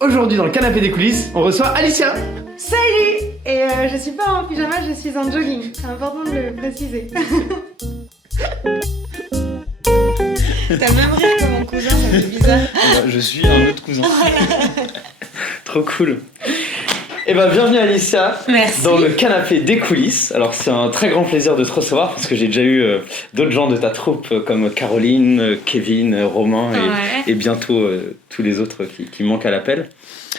Aujourd'hui, dans le canapé des coulisses, on reçoit Alicia. Salut. Et je suis pas en pyjama, je suis en jogging. C'est important de le préciser. T'as le même rire que mon cousin, ça fait bizarre. Je suis un autre cousin. Trop cool. Et bienvenue Alicia. Merci. Dans le canapé des coulisses. Alors c'est un très grand plaisir de te recevoir parce que j'ai déjà eu d'autres gens de ta troupe comme Caroline, Kevin, Romain et bientôt tous les autres qui manquent à l'appel.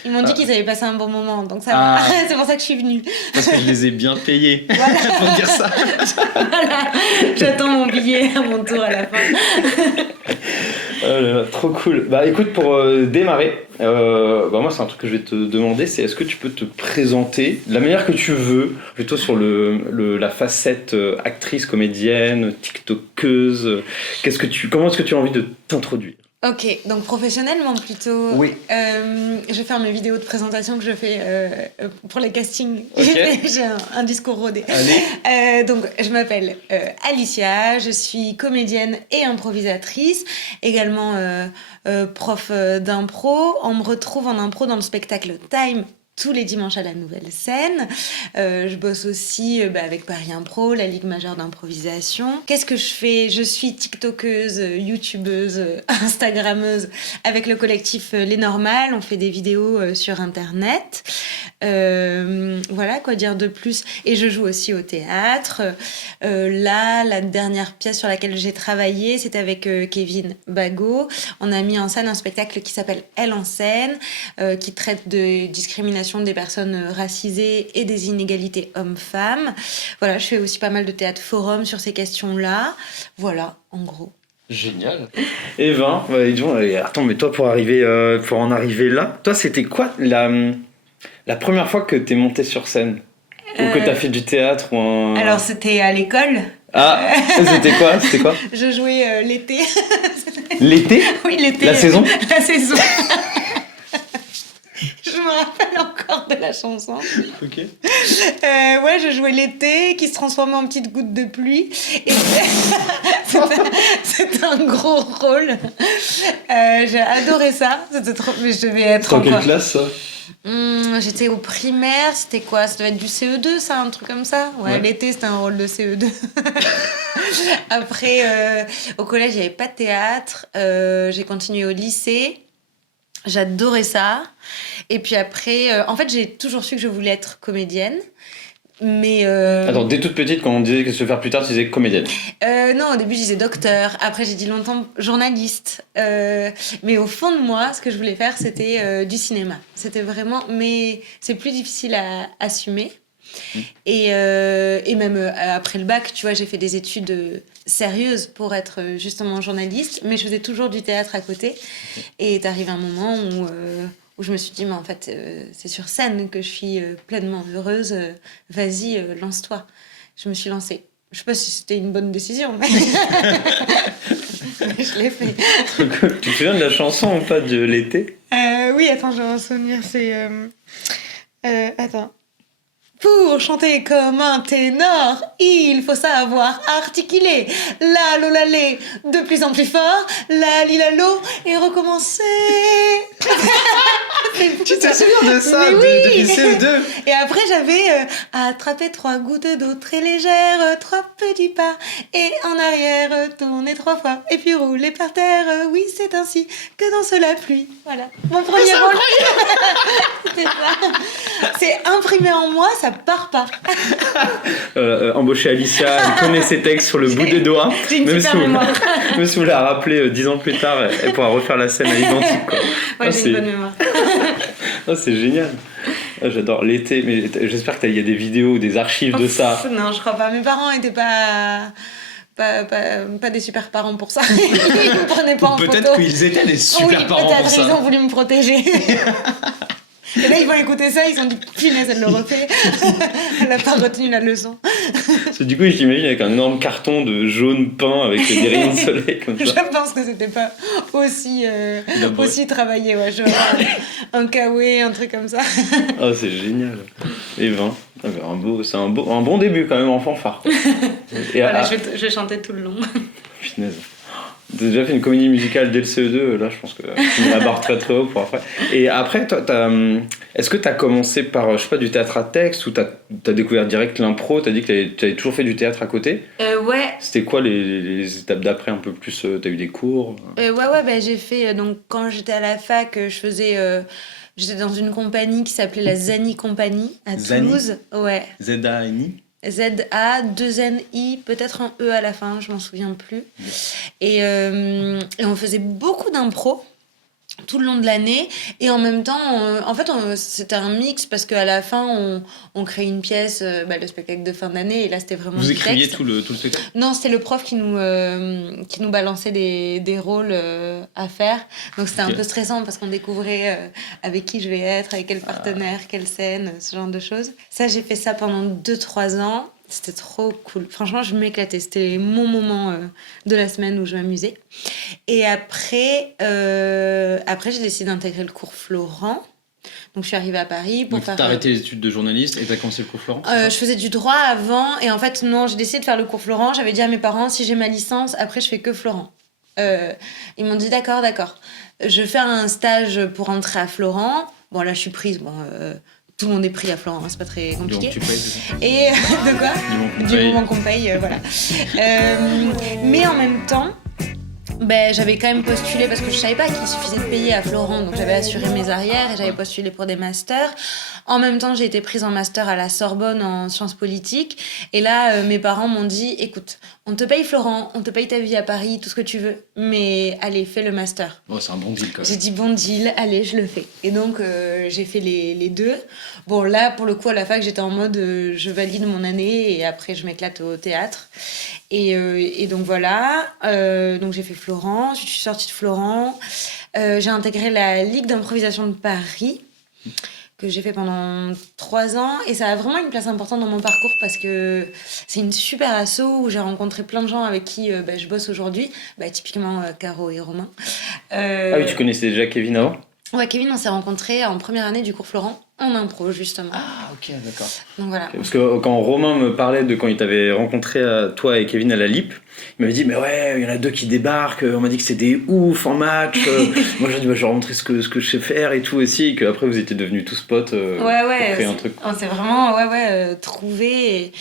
Ils m'ont dit qu'ils avaient passé un bon moment, donc ça va. C'est pour ça que je suis venue. Parce que je les ai bien payés pour dire ça. Voilà. J'attends mon billet à mon tour à la fin. Oh là là, trop cool. Écoute, pour démarrer, moi c'est un truc que je vais te demander, c'est est-ce que tu peux te présenter de la manière que tu veux, plutôt sur la facette actrice, comédienne, tiktokeuse. Comment est-ce que tu as envie de t'introduire? Ok, donc professionnellement plutôt. Oui. Je vais faire mes vidéos de présentation que je fais pour les castings. Okay. J'ai un discours rodé. Allez. Donc je m'appelle Alicia, je suis comédienne et improvisatrice, également prof d'impro. On me retrouve en impro dans le spectacle Time tous les dimanches à la Nouvelle Scène. Je bosse aussi avec Paris Impro, la Ligue majeure d'improvisation. Qu'est-ce que je fais ? Je suis tiktokeuse, youtubeuse, instagrammeuse avec le collectif Les Normales. On fait des vidéos sur Internet. Voilà, quoi dire de plus. Et je joue aussi au théâtre. Là, la dernière pièce sur laquelle j'ai travaillé, c'était avec Kevin Bagot. On a mis en scène un spectacle qui s'appelle Elle en scène, qui traite de discrimination des personnes racisées et des inégalités hommes-femmes. Voilà, je fais aussi pas mal de théâtre forum sur ces questions-là. Voilà, en gros. Génial. Et attends, mais toi pour en arriver là, toi c'était quoi la première fois que t'es montée sur scène ou que t'as fait du théâtre ou Alors c'était à l'école. C'était quoi? Je jouais l'été. L'été? Oui, l'été. La saison? La saison. Je me rappelle encore de la chanson. Ok. Je jouais l'été qui se transformait en petite goutte de pluie. Et c'était un gros rôle. J'ai adoré ça. C'était trop. Mais je devais être en quelle classe ça? J'étais au primaire. C'était quoi? Ça devait être du CE2, ça, un truc comme ça. Ouais. L'été, c'était un rôle de CE2. Après, au collège, il n'y avait pas de théâtre. J'ai continué au lycée. J'adorais ça. Et puis après, en fait, j'ai toujours su que je voulais être comédienne. Mais Attends, dès toute petite, quand on disait que se faire plus tard, tu disais comédienne. Non, au début, je disais docteur. Après, j'ai dit longtemps journaliste. Mais au fond de moi, ce que je voulais faire, c'était du cinéma. C'était vraiment... Mais c'est plus difficile à assumer. Et même après le bac, tu vois, j'ai fait des études sérieuses pour être justement journaliste, mais je faisais toujours du théâtre à côté. Et est arrivé un moment où je me suis dit, mais en fait, c'est sur scène que je suis pleinement heureuse. Vas-y, lance-toi. Je me suis lancée. Je sais pas si c'était une bonne décision, mais je l'ai fait. Tu te souviens de la chanson ou pas de l'été? Oui, attends, je vais en souvenir. C'est... attends. Pour chanter comme un ténor, il faut savoir articuler la lolalé de plus en plus fort, la lilalo et recommencer. Tu te souviens de ça depuis CE2? Et après j'avais attrapé 3 gouttes d'eau très légères, 3 petits pas et en arrière tourner 3 fois et puis rouler par terre. Oui, c'est ainsi que danse la pluie. Voilà. Mon premier rôle. C'était ça. C'est imprimé en moi, ça part pas. Embaucher Alicia, elle connaît ses textes sur le bout des doigts. J'ai une super mémoire. Même si vous la rappelez 10 ans plus tard, elle pourra refaire la scène à l'identique, quoi. Ouais, j'ai une bonne mémoire. C'est génial. J'adore l'été, mais j'espère qu'il y a des vidéos ou des archives de ça. Non, je crois pas. Mes parents étaient pas des super parents pour ça. Ils me prenaient pas en photo. Peut-être qu'ils étaient des super parents pour ça. Ils ont voulu me protéger. Et là, ils vont écouter ça, ils ont dit punaise, elle le refait. Elle n'a pas retenu la leçon. Du coup, je l'imagine avec un énorme carton de jaune peint avec des rayons de soleil comme ça. Je pense que c'était pas aussi travaillé. Ouais. Genre un kawaii, un truc comme ça. Oh, c'est génial. Et 20. C'est un bon début quand même en fanfare. Et voilà, je vais chanter tout le long. Punaise. T'as déjà fait une comédie musicale dès le CE2, là je pense que tu mets la barre très très haut pour après. Et après, toi, est-ce que t'as commencé par, je sais pas, du théâtre à texte ou t'as découvert direct l'impro, t'as dit que t'avais toujours fait du théâtre à côté? Ouais. C'était quoi les étapes d'après un peu plus, t'as eu des cours? Ouais, bah, j'ai fait. Donc, quand j'étais à la fac, j'étais dans une compagnie qui s'appelait la Zani Compagnie à Zani? Toulouse. Ouais. Z-A-N-I? Z-A-2-N-I, peut-être un E à la fin, je m'en souviens plus. Et on faisait beaucoup d'impro tout le long de l'année. Et en même temps, en fait, c'était un mix parce qu'à la fin, on crée une pièce, le spectacle de fin d'année. Et là, c'était vraiment Vous du écriviez texte. tout le spectacle? Non, c'était le prof qui nous balançait des rôles à faire. Donc c'était un peu stressant parce qu'on découvrait avec qui je vais être, avec quel partenaire, quelle scène, ce genre de choses. Ça, j'ai fait ça pendant 2-3 ans. C'était trop cool. Franchement, je m'éclatais. C'était mon moment de la semaine où je m'amusais. Et après, j'ai décidé d'intégrer le cours Florent. Donc, je suis arrivée à Paris pour Donc, faire... t'as arrêté les études de journaliste et t'as commencé le cours Florent? je faisais du droit avant. Et en fait, non, j'ai décidé de faire le cours Florent. J'avais dit à mes parents, si j'ai ma licence, après, je fais que Florent. Ils m'ont dit, d'accord. Je fais un stage pour entrer à Florent. Bon, là, je suis prise. Bon... tout le monde est pris à Florent, c'est pas très compliqué. Donc tu payes, c'est ça? Et de quoi? Du moment qu'on paye, voilà. Mais en même temps, j'avais quand même postulé parce que je savais pas qu'il suffisait de payer à Florent, donc j'avais assuré mes arrières et j'avais postulé pour des masters. En même temps, j'ai été prise en master à la Sorbonne en sciences politiques. Et là, mes parents m'ont dit, écoute, on te paye Florent, on te paye ta vie à Paris, tout ce que tu veux, mais allez, fais le master. Oh, c'est un bon deal quand même. J'ai dit bon deal, allez, je le fais. Et donc, j'ai fait les deux. Bon, là, pour le coup, à la fac, j'étais en mode, je valide mon année et après, je m'éclate au théâtre. Et donc, voilà. Donc, j'ai fait Florent, je suis sortie de Florent. J'ai intégré la Ligue d'improvisation de Paris, que j'ai fait pendant 3 ans. Et ça a vraiment une place importante dans mon parcours parce que c'est une super asso où j'ai rencontré plein de gens avec qui je bosse aujourd'hui. Typiquement Caro et Romain. Ah oui, tu connaissais déjà Kevin avant? Ouais, Kevin, on s'est rencontrés en première année du cours Florent en impro, justement. Ah, ok, d'accord. Donc voilà. Parce que quand Romain me parlait de quand il t'avait rencontré, toi et Kevin, à la LIP, il m'avait dit, mais ouais, il y en a 2 qui débarquent, on m'a dit que c'est des ouf en match. Moi, j'ai dit, je vais montrer ce que je sais faire et tout aussi, et qu'après, vous étiez devenus tous potes pour créer un truc. On s'est vraiment trouvés.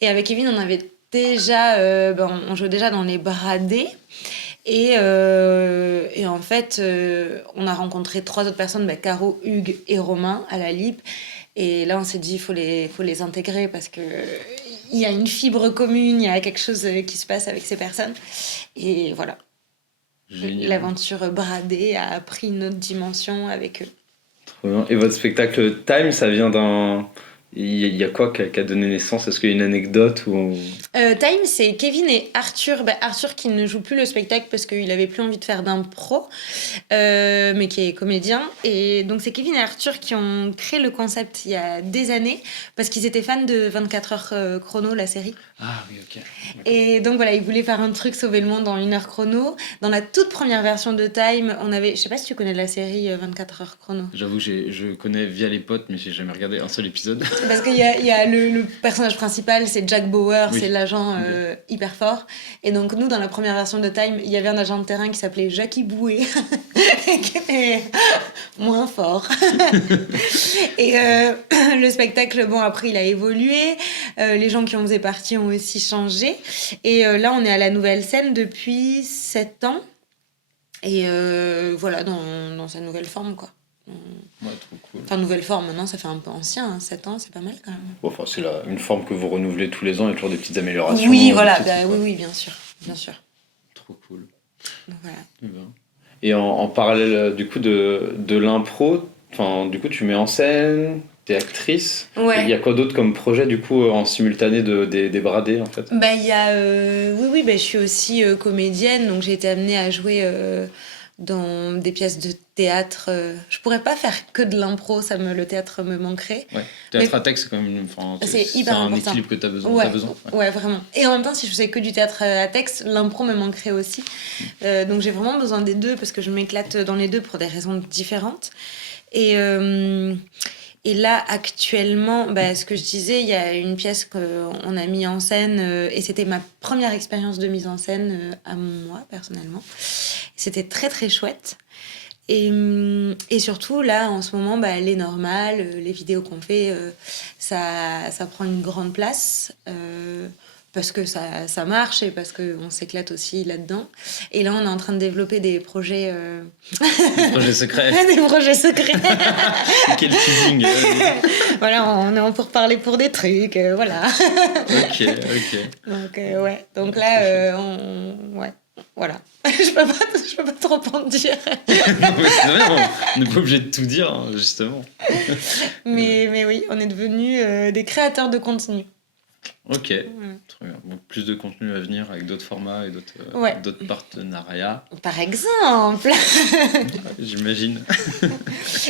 Et avec Kevin, on avait déjà... on jouait déjà dans les bradés. Et en fait, on a rencontré 3 autres personnes, Caro, Hugues et Romain, à la LIP. Et là, on s'est dit, il faut les intégrer parce qu'il y a une fibre commune, il y a quelque chose qui se passe avec ces personnes. Et voilà. Génial. L'aventure bradée a pris une autre dimension avec eux. Trop bien. Et votre spectacle Time, ça vient d'un... Il y a quoi qui a donné naissance? Est-ce qu'il y a une anecdote ou... Time, c'est Kevin et Arthur. Arthur qui ne joue plus le spectacle parce qu'il avait plus envie de faire d'impro, mais qui est comédien. Et donc c'est Kevin et Arthur qui ont créé le concept il y a des années parce qu'ils étaient fans de 24 heures chrono, la série. Ah oui, ok. D'accord. Et donc voilà, ils voulaient faire un truc sauver le monde en 1 heure chrono. Dans la toute première version de Time, on avait... Je sais pas si tu connais la série 24 heures chrono. J'avoue, je connais via les potes, mais j'ai jamais regardé un seul épisode. Parce qu'il y a le personnage principal, c'est Jack Bauer, oui. C'est l'agent hyper fort. Et donc nous, dans la première version de Time, il y avait un agent de terrain qui s'appelait Jackie Bouet, qui était moins fort. Et le spectacle, après, il a évolué. Les gens qui en faisaient partie ont aussi changé. Et là, on est à la nouvelle scène depuis 7 ans. Et voilà, dans sa nouvelle forme, quoi. Ouais, trop cool. Enfin, nouvelle forme, maintenant, ça fait un peu ancien, 7 ans, c'est pas mal quand même. Bon, enfin, c'est une forme que vous renouvelez tous les ans, il y a toujours des petites améliorations. Oui, voilà, oui, bien sûr. Trop cool. Donc, voilà. Et en parallèle, du coup, de l'impro, du coup, tu mets en scène, t'es actrice. Ouais. Il y a quoi d'autre comme projet, du coup, en simultané des bradés, en fait? Il y a... je suis aussi comédienne, donc j'ai été amenée à jouer... dans des pièces de théâtre. Je pourrais pas faire que de l'impro, le théâtre me manquerait. Ouais. Théâtre à texte, c'est quand même c'est hyper important. C'est un équilibre que tu as besoin. Ouais, vraiment. Et en même temps, si je faisais que du théâtre à texte, l'impro me manquerait aussi. Donc j'ai vraiment besoin des deux parce que je m'éclate dans les deux pour des raisons différentes. Et Et là, actuellement, ce que je disais, il y a une pièce qu'on a mis en scène et c'était ma première expérience de mise en scène à moi, personnellement. C'était très, très chouette. Et surtout, là, en ce moment, les normales, les vidéos qu'on fait, ça prend une grande place. Parce que ça marche et parce qu'on s'éclate aussi là-dedans. Et là, on est en train de développer des projets... Des projets secrets. Des projets secrets. Quel teasing. Voilà, on est en pourparlers pour des trucs, voilà. Ok. Donc, ouais. Donc là, ouais. Voilà. Je peux pas trop en dire. Non, mais c'est vrai, on n'est pas obligé de tout dire, hein, justement. Mais oui, on est devenus des créateurs de contenu. Ok, très bien. Donc plus de contenu à venir avec d'autres formats et d'autres partenariats. Par exemple. J'imagine.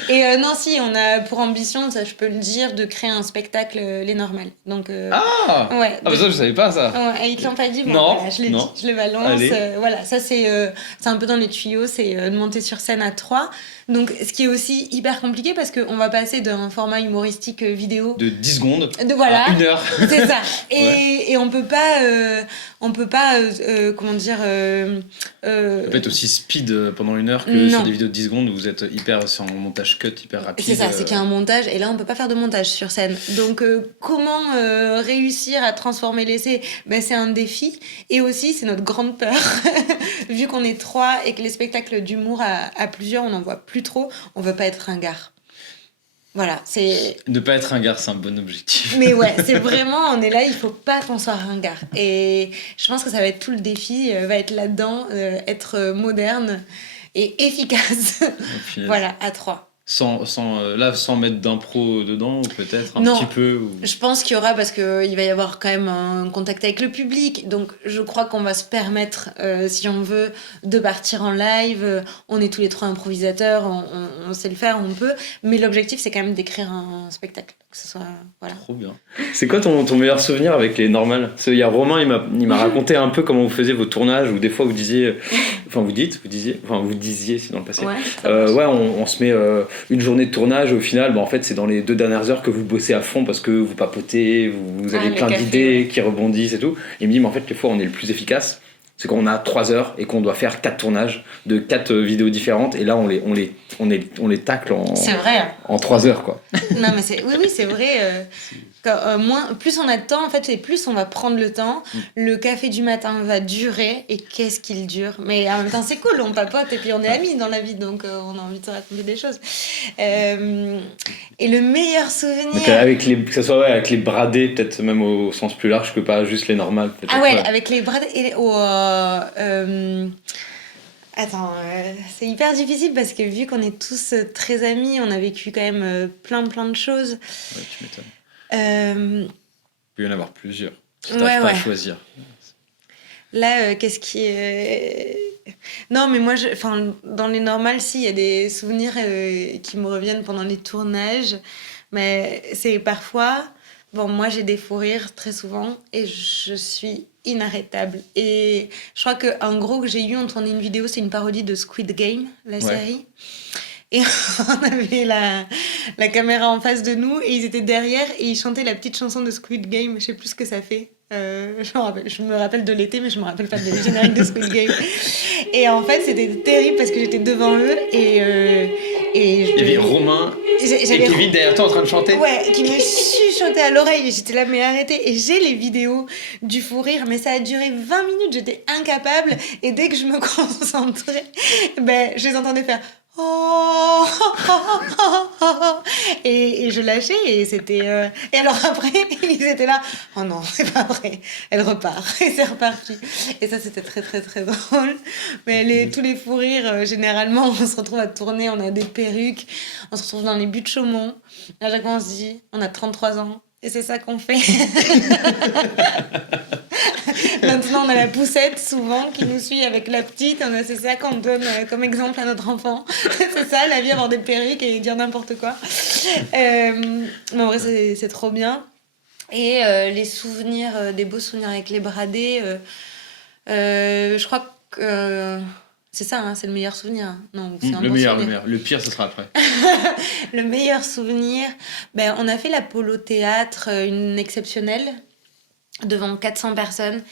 Et non, si, on a pour ambition, ça je peux le dire, de créer un spectacle Les Normales. Donc, ouais, bah ça je savais pas ça. Ouais, ils te l'ont pas dit, bon, non, voilà, je l'ai dit, je le balance. Voilà, ça c'est un peu dans les tuyaux, c'est de monter sur scène à 3. Donc, ce qui est aussi hyper compliqué parce qu'on va passer d'un format humoristique vidéo de 10 secondes voilà, à 1 heure. C'est ça. Et on peut pas, comment dire... Ça peut être aussi speed pendant 1 heure que sur des vidéos de 10 secondes où vous êtes sur un montage cut hyper rapide. C'est ça, c'est qu'il y a un montage et là on peut pas faire de montage sur scène. Donc comment réussir à transformer l'essai, c'est un défi et aussi c'est notre grande peur. Vu qu'on est 3 et que les spectacles d'humour à plusieurs on n'en voit plus trop, on veut pas être ringard. Voilà, c'est... Ne pas être ringard, c'est un bon objectif. Mais ouais, c'est vraiment, on est là, il faut pas qu'on soit ringard. Et je pense que ça va être tout le défi, va être là-dedans, être moderne et efficace. Voilà, à 3. Sans mettre d'impro dedans, ou peut-être un petit peu Je pense qu'il y aura, parce qu'il va y avoir quand même un contact avec le public, donc je crois qu'on va se permettre, si on veut, de partir en live. On est tous les 3 improvisateurs, on sait le faire, on peut, mais l'objectif c'est quand même d'écrire un spectacle, que ce soit... Voilà. Trop bien. C'est quoi ton meilleur souvenir avec les normales? Il y a Romain, il m'a raconté un peu comment vous faisiez vos tournages, où des fois vous disiez, vous disiez, c'est dans le passé. Ouais, on se met une journée de tournage, au final, en fait, c'est dans les 2 dernières heures que vous bossez à fond parce que vous papotez, vous avez plein d'idées qui rebondissent et tout. Et il me dit, mais en fait, les fois où on est le plus efficace, c'est quand on a 3 heures et qu'on doit faire 4 tournages de 4 vidéos différentes, et là on les tacle en 3 heures, quoi. Non mais oui c'est vrai. Plus on a de temps en fait et plus on va prendre le temps. Le café du matin va durer et qu'est-ce qu'il dure, mais en même temps c'est cool, on papote et puis on est amis dans la vie, donc on a envie de se raconter des choses. Et le meilleur souvenir, donc, que ce soit avec les bradés, peut-être même au sens plus large que pas juste les normales, peut-être. Avec les bradés et attends, c'est hyper difficile parce que vu qu'on est tous très amis, on a vécu quand même plein de choses. Ouais, tu m'étonnes. Il peut y en avoir plusieurs. Tu t'arrives pas à choisir. Là, qu'est-ce qui est... Non, mais moi, dans les normales, si, il y a des souvenirs qui me reviennent pendant les tournages. Mais c'est parfois... Bon, moi, j'ai des fous rires très souvent et je suis inarrêtable. Et je crois qu'un gros que j'ai eu, on tournait une vidéo, c'est une parodie de Squid Game, la série. Et on avait la caméra en face de nous et ils étaient derrière et ils chantaient la petite chanson de Squid Game. Je sais plus ce que ça fait. Je me rappelle de l'été, mais je me rappelle pas de générique de Squid Game. Et en fait, c'était terrible parce que j'étais devant eux et il y avait Romain et Kevin derrière toi en train de chanter. Ouais, qui me chuchotait à l'oreille et j'étais là, mais arrêtez. Et j'ai les vidéos du fou rire, mais ça a duré 20 minutes, j'étais incapable. Et dès que je me concentrais, je les entendais faire... Oh, et je lâchais et c'était et alors après ils étaient là, oh non c'est pas vrai, elle repart et c'est reparti et ça c'était très très très drôle. Mais tous les fous rires, généralement on se retrouve à tourner, on a des perruques, on se retrouve dans les buts de Chaumont, à chaque fois on se dit on a 33 ans et c'est ça qu'on fait. Maintenant, on a la poussette, souvent, qui nous suit avec la petite. C'est ça qu'on donne comme exemple à notre enfant. C'est ça, la vie, avoir des perruques et dire n'importe quoi. Mais en vrai, c'est trop bien. Et les souvenirs, des beaux souvenirs avec les bradés, je crois que C'est ça, hein, c'est le meilleur souvenir. Hein. Non, c'est un Le bon meilleur, le souvenir. meilleur. Le pire, ce sera après. Le meilleur souvenir, ben, on a fait l'Apollo Théâtre, une exceptionnelle, devant 400 personnes.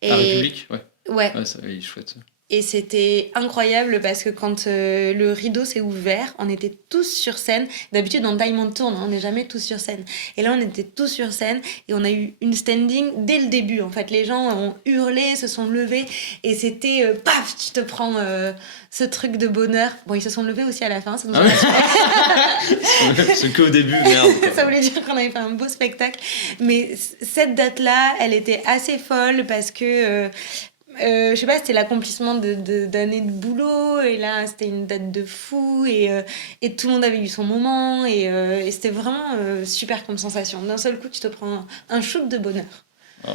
La Et République, ouais. ouais, Ouais, ça, oui, chouette. et c'était incroyable parce que quand le rideau s'est ouvert, on était tous sur scène. D'habitude, dans Time on tourne, hein, on n'est jamais tous sur scène. Et là, on était tous sur scène et on a eu une standing dès le début. En fait, les gens ont hurlé, se sont levés et c'était paf, tu te prends ce truc de bonheur. Bon, ils se sont levés aussi à la fin, ça nous a rassurés. C'est qu'au début, merde. Ça voulait dire qu'on avait fait un beau spectacle. Mais cette date-là, elle était assez folle parce que je sais pas, c'était l'accomplissement d'années de boulot, et là, c'était une date de fou, et tout le monde avait eu son moment, et c'était vraiment super comme sensation. D'un seul coup, tu te prends un shoot de bonheur. Oh,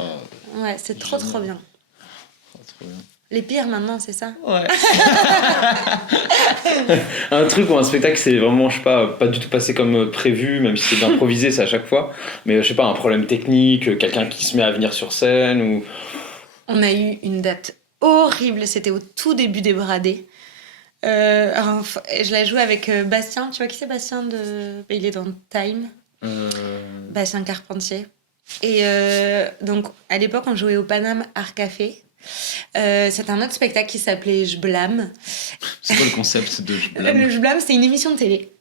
Ouais, c'est trop, trop bien. trop bien. Les pires maintenant, c'est ça? Ouais. Un truc ou un spectacle, c'est vraiment, je sais pas du tout passé comme prévu, même si c'est improvisé, c'est à chaque fois. Mais je sais pas, un problème technique, quelqu'un qui se met à venir sur scène ou. On a eu une date horrible, c'était au tout début des Bradés. Je l'ai joué avec Bastien, tu vois qui c'est Bastien il est dans Time, Bastien Carpentier. Et donc à l'époque on jouait au Paname Art Café. C'était un autre spectacle qui s'appelait Je blâme. C'est quoi le concept de Je blâme? Le Je blâme, c'était une émission de télé.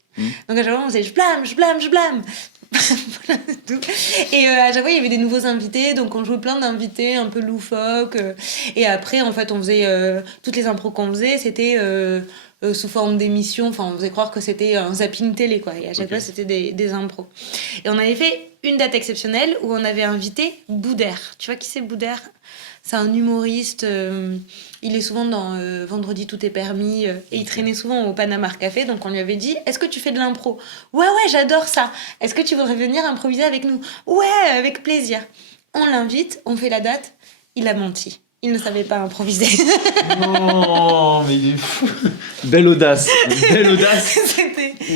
Donc à chaque fois on faisait Je blâme, je blâme, je blâme. Voilà, c'est tout. Et à chaque fois il y avait des nouveaux invités, donc on jouait plein d'invités un peu loufoques, et après en fait on faisait toutes les impros qu'on faisait, c'était sous forme d'émission, enfin on faisait croire que c'était un zapping télé quoi, et à chaque fois c'était des impros. Et on avait fait une date exceptionnelle où on avait invité Boudère. Tu vois qui c'est Boudère? C'est un humoriste, il est souvent dans Vendredi tout est permis, et il traînait souvent au Panama Art Café, donc on lui avait dit « Est-ce que tu fais de l'impro ?»« Ouais, j'adore ça. Est-ce que tu voudrais venir improviser avec nous ?»« Ouais, avec plaisir. » On l'invite, on fait la date, il a menti. Il ne savait pas improviser. Non, mais il est fou. Belle audace. Belle audace.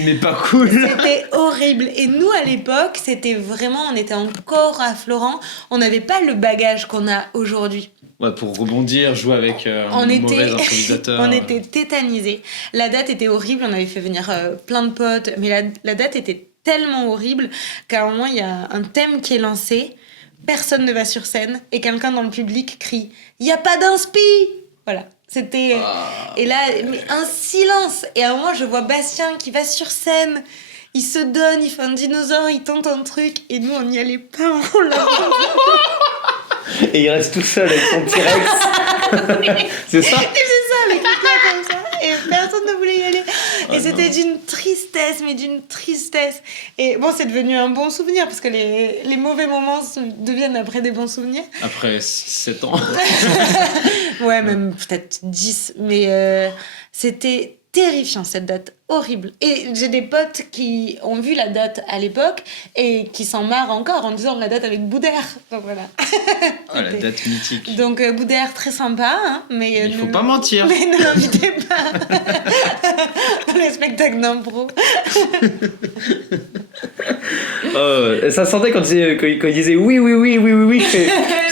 Mais pas cool. C'était horrible. Et nous, à l'époque, c'était vraiment... On était encore à Florent. On n'avait pas le bagage qu'on a aujourd'hui. Ouais, pour rebondir, jouer avec un mauvais improvisateur. On était tétanisés. La date était horrible. On avait fait venir plein de potes. Mais la date était tellement horrible qu'à un moment, il y a un thème qui est lancé. Personne ne va sur scène. Et quelqu'un dans le public crie « Il n'y a pas d'inspi !» Voilà. C'était... Et là, mais un silence. Et à un moment, je vois Bastien qui va sur scène. Il se donne, il fait un dinosaure, il tente un truc. Et nous, on n'y allait pas. On l'a Et il reste tout seul avec son T-Rex. C'est ça? Il faisait ça avec les pieds comme ça. Et personne ne voulait y aller. Et c'était d'une tristesse, mais d'une tristesse. Et bon, c'est devenu un bon souvenir, parce que les mauvais moments deviennent après des bons souvenirs. Après 7 ans. Ouais, même peut-être 10. Mais c'était terrifiant, cette date. Horrible. Et j'ai des potes qui ont vu la date à l'époque et qui s'en marrent encore en disant la date avec Boudère. Donc voilà. Ah, la date mythique. Donc Boudère, très sympa, hein, mais il faut pas mentir. Mais ne l'invitez pas dans les spectacles d'impro. Ça sentait quand il disait oui,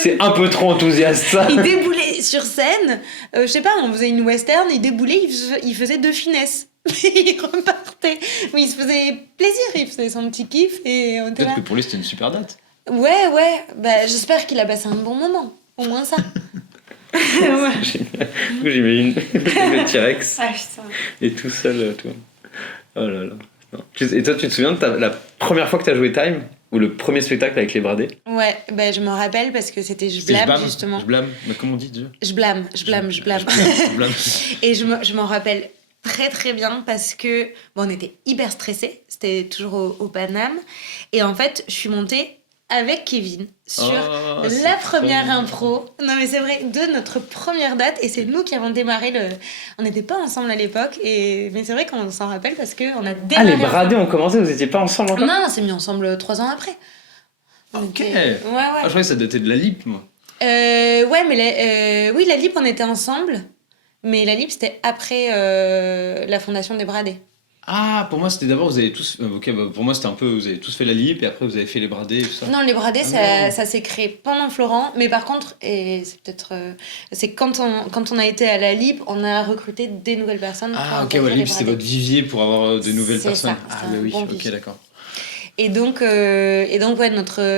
c'est un peu trop enthousiaste ça. Il déboulait sur scène, je sais pas, on faisait une western, il déboulait, il faisait de finesse. Il repartait. Mais il se faisait plaisir, il faisait son petit kiff et on était Peut-être là. que pour lui c'était une super date. Ouais, bah j'espère qu'il a passé un bon moment. Au moins ça. Ouais. J'imagine le T-Rex. Ah putain. Et tout seul, toi. Oh là là. Non. Et toi, tu te souviens de la première fois que t'as joué Time? Ou le premier spectacle avec les Bradés? Ouais, bah je m'en rappelle parce que c'était Je blâme, justement. Je blâme, mais comment on dit déjà? Je blâme. Et je m'en rappelle très très bien parce que bon, on était hyper stressés, c'était toujours au Paname, et en fait je suis montée avec Kevin sur la première impro, non mais c'est vrai, de notre première date, et c'est nous qui avons démarré on n'était pas ensemble à l'époque, mais c'est vrai qu'on s'en rappelle parce qu'on a démarré. Ah, les Bradés ont commencé, vous étiez pas ensemble encore? Non, on s'est mis ensemble 3 ans après. Ok. Ouais. Ah, je croyais que ça datait de la LIP, moi. Ouais, mais oui, la LIP on était ensemble. Mais la LIP, c'était après la fondation des Bradés. Ah, pour moi, c'était d'abord, vous avez tous. Ok, bah, pour moi, c'était un peu. Vous avez tous fait la lip et après, vous avez fait les bradés et tout ça. Non, les bradés, Ah, ça s'est créé pendant Florent, mais par contre, et c'est peut-être. C'est quand on a été à la LIP, on a recruté des nouvelles personnes pour Ah, ok, intégrer ouais, les lip, c'était bradés. votre vivier pour avoir de nouvelles C'est personnes. ça, Ah, c'est bah un oui, bon ok, vivier. d'accord. Et donc ouais,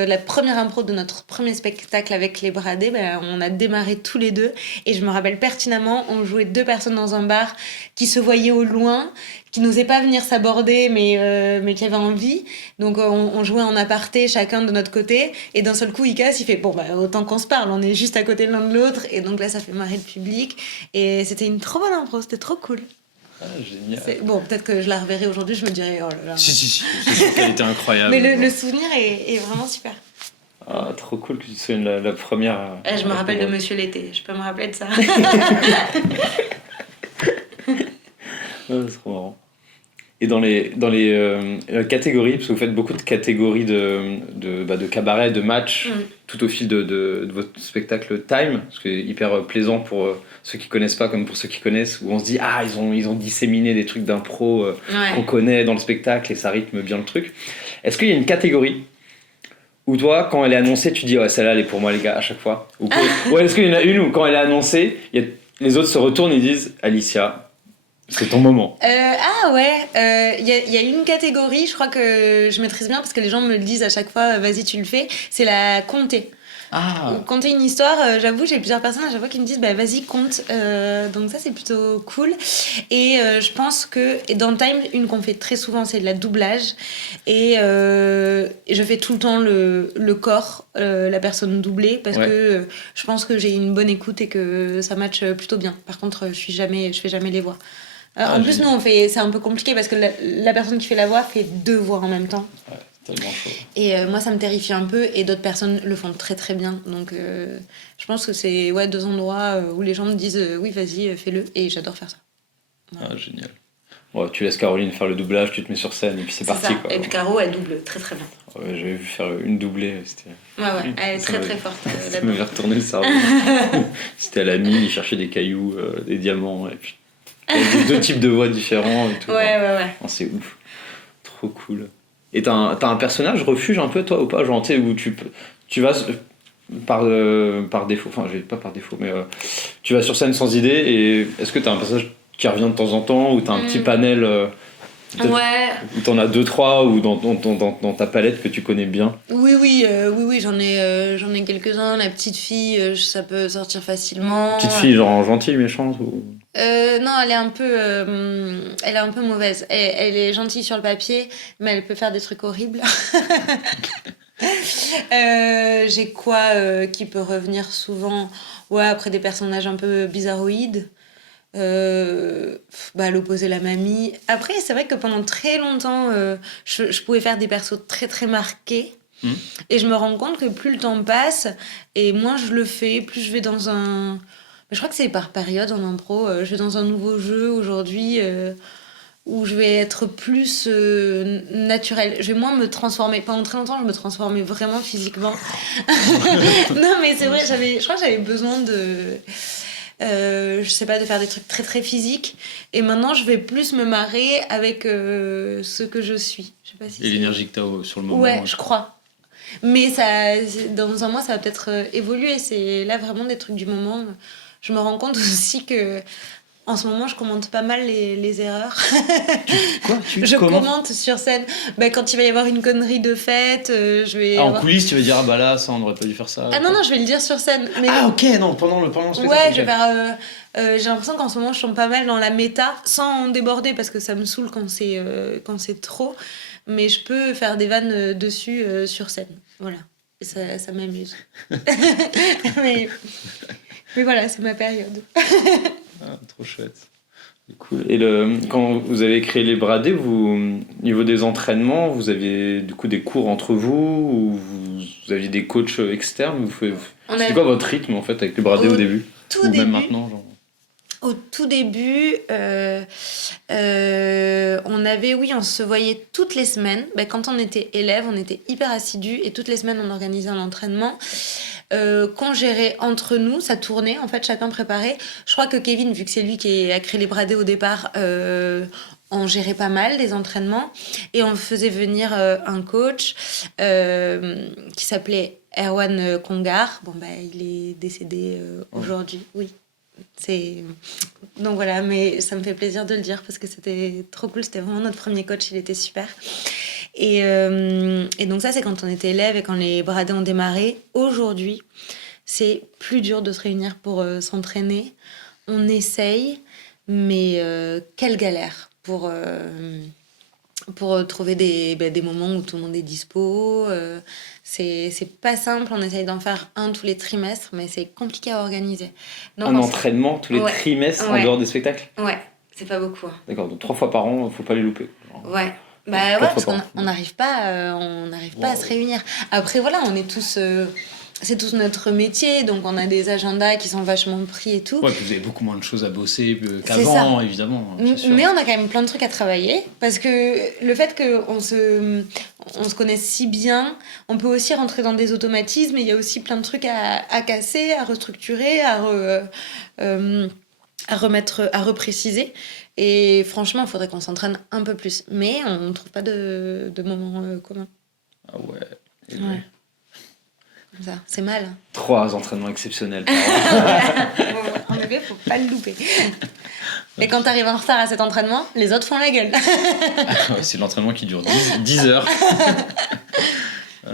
la première impro de notre premier spectacle avec les bradés, ben, on a démarré tous les deux. Et je me rappelle pertinemment, on jouait deux personnes dans un bar qui se voyaient au loin, qui n'osaient pas venir s'aborder, mais qui avaient envie. Donc on jouait en aparté, chacun de notre côté. Et d'un seul coup, il casse, il fait bon, bah, autant qu'on se parle, on est juste à côté l'un de l'autre. Et donc là, ça fait marrer le public. Et c'était une trop bonne impro, c'était trop cool. Ah, génial. Bon, peut-être que je la reverrai aujourd'hui, je me dirais oh là là. Si, c'est sûr qu'elle était incroyable. Mais le souvenir est vraiment super. Ah, trop cool que tu te souviennes la première. Je me rappelle de Monsieur l'été, je peux me rappeler de ça. C'est trop marrant. Et dans les catégories, parce que vous faites beaucoup de catégories de cabaret, de match, tout au fil de votre spectacle Time, ce qui est hyper plaisant pour ceux qui connaissent pas comme pour ceux qui connaissent, où on se dit ah ils ont disséminé des trucs d'impro qu'on connaît dans le spectacle et ça rythme bien le truc. Est-ce qu'il y a une catégorie où toi, quand elle est annoncée, tu dis ouais celle-là elle est pour moi les gars à chaque fois, ou est-ce qu'il y en a une où quand elle est annoncée, les autres se retournent et disent Alicia, c'est ton moment. Ah ouais, il y a une catégorie, je crois que je maîtrise bien parce que les gens me le disent à chaque fois, vas-y tu le fais, c'est la compter. Ah. Conter une histoire, j'avoue, j'ai plusieurs personnes à chaque fois qui me disent bah vas-y compte, donc ça c'est plutôt cool. Et je pense que et dans Time, une qu'on fait très souvent c'est de la doublage et je fais tout le temps le corps, la personne doublée parce que je pense que j'ai une bonne écoute et que ça matche plutôt bien. Par contre, je fais jamais les voix. En plus, nous, c'est un peu compliqué parce que la personne qui fait la voix fait deux voix en même temps. Ouais, c'est tellement chaud. Et moi, ça me terrifie un peu et d'autres personnes le font très très bien. Donc, je pense que c'est deux endroits où les gens me disent oui, vas-y, fais-le. Et j'adore faire ça. Voilà. Ah, génial. Ouais, tu laisses Caroline faire le doublage, tu te mets sur scène et puis c'est parti. Quoi. Et puis Caro, elle double très très bien. Ouais, j'avais vu faire une doublée. C'était... Ouais, elle est très très forte. Ça m'avait retourné le cerveau. C'était à la mine, il cherchait des cailloux, des diamants et puis. Deux types de voix différents et tout. Ouais. Oh, c'est ouf. Trop cool. Et t'as un personnage refuge un peu, toi, ou pas? Genre, tu sais, où tu vas par défaut, enfin, pas par défaut, mais tu vas sur scène sans idée, et est-ce que t'as un personnage qui revient de temps en temps, ou t'as un petit panel où t'en as 2-3, ou dans ta palette que tu connais bien? Oui, j'en ai quelques-uns. La petite fille, ça peut sortir facilement. Petite fille, genre gentille, méchante ou... Non, elle est un peu mauvaise. Elle est gentille sur le papier, mais elle peut faire des trucs horribles. J'ai quoi qui peut revenir souvent? Ouais, après des personnages un peu bizarroïdes. L'opposé, la mamie. Après, c'est vrai que pendant très longtemps, je pouvais faire des persos très très marqués. Et je me rends compte que plus le temps passe, et moins je le fais, plus je vais dans un... Je crois que c'est par période en impro. Je vais dans un nouveau jeu aujourd'hui où je vais être plus naturelle. Je vais moins me transformer. Pendant très longtemps, je me transformais vraiment physiquement. Non, mais c'est vrai, je crois que j'avais besoin de... je sais pas, de faire des trucs très très physiques. Et maintenant, je vais plus me marrer avec ce que je suis. Je sais pas si et l'énergie que t'as sur le moment. Ouais, je crois. Mais ça, dans un mois, ça va peut-être évoluer. C'est là vraiment des trucs du moment. Je me rends compte aussi que en ce moment, je commente pas mal les erreurs. Je commente sur scène. Quand il va y avoir une connerie de fête, je vais... en coulisses, tu vas dire, ah bah là, ça, on n'aurait pas dû faire ça. Ah non, je vais le dire sur scène. Mais... Ah ok, non, pendant le spectacle. Ouais, je vais faire... j'ai l'impression qu'en ce moment, je tombe pas mal dans la méta, sans déborder, parce que ça me saoule quand c'est trop. Mais je peux faire des vannes dessus sur scène. Voilà. Et ça m'amuse. mais voilà, c'est ma période. Trop chouette. C'est cool. Et quand vous avez créé les bradés, au niveau des entraînements, vous aviez du coup des cours entre vous, ou vous aviez des coachs externes? C'est quoi votre rythme en fait avec les bradés au début? Tout début, même maintenant, genre... Au tout début, on on se voyait toutes les semaines. Quand on était élève, on était hyper assidus et toutes les semaines, on organisait un entraînement qu'on gérait entre nous. Ça tournait, en fait, chacun préparait. Je crois que Kevin, vu que c'est lui qui a créé les bradés au départ, on gérait pas mal les entraînements et on faisait venir un coach qui s'appelait Erwan Congar. Il est décédé aujourd'hui, oui. Donc voilà, mais ça me fait plaisir de le dire parce que c'était trop cool, c'était vraiment notre premier coach, il était super. Et donc ça, c'est quand on était élève et quand les bradés ont démarré. Aujourd'hui, c'est plus dur de se réunir pour s'entraîner. On essaye, mais quelle galère pour trouver des moments où tout le monde est dispo. C'est pas simple, on essaye d'en faire un tous les trimestres, mais c'est compliqué à organiser. Donc, entraînement tous les trimestres en dehors des spectacles? Ouais, c'est pas beaucoup. D'accord, donc 3 fois par an, faut pas les louper. Ouais. Parce qu'on n'arrive pas à se réunir. Après, voilà, on est tous... c'est tous notre métier, donc on a des agendas qui sont vachement pris et tout. Ouais, puis vous avez beaucoup moins de choses à bosser qu'avant, évidemment. Mais on a quand même plein de trucs à travailler, parce que le fait qu'on se connaisse si bien, on peut aussi rentrer dans des automatismes, et il y a aussi plein de trucs à casser, à restructurer, à remettre, à repréciser. Et franchement, il faudrait qu'on s'entraîne un peu plus. Mais on ne trouve pas de moments communs. Ah ouais. Ouais. Ça, c'est mal. 3 entraînements exceptionnels. En effet, faut pas le louper. Et quand t'arrives en retard à cet entraînement, les autres font la gueule. C'est l'entraînement qui dure 10 heures. Ah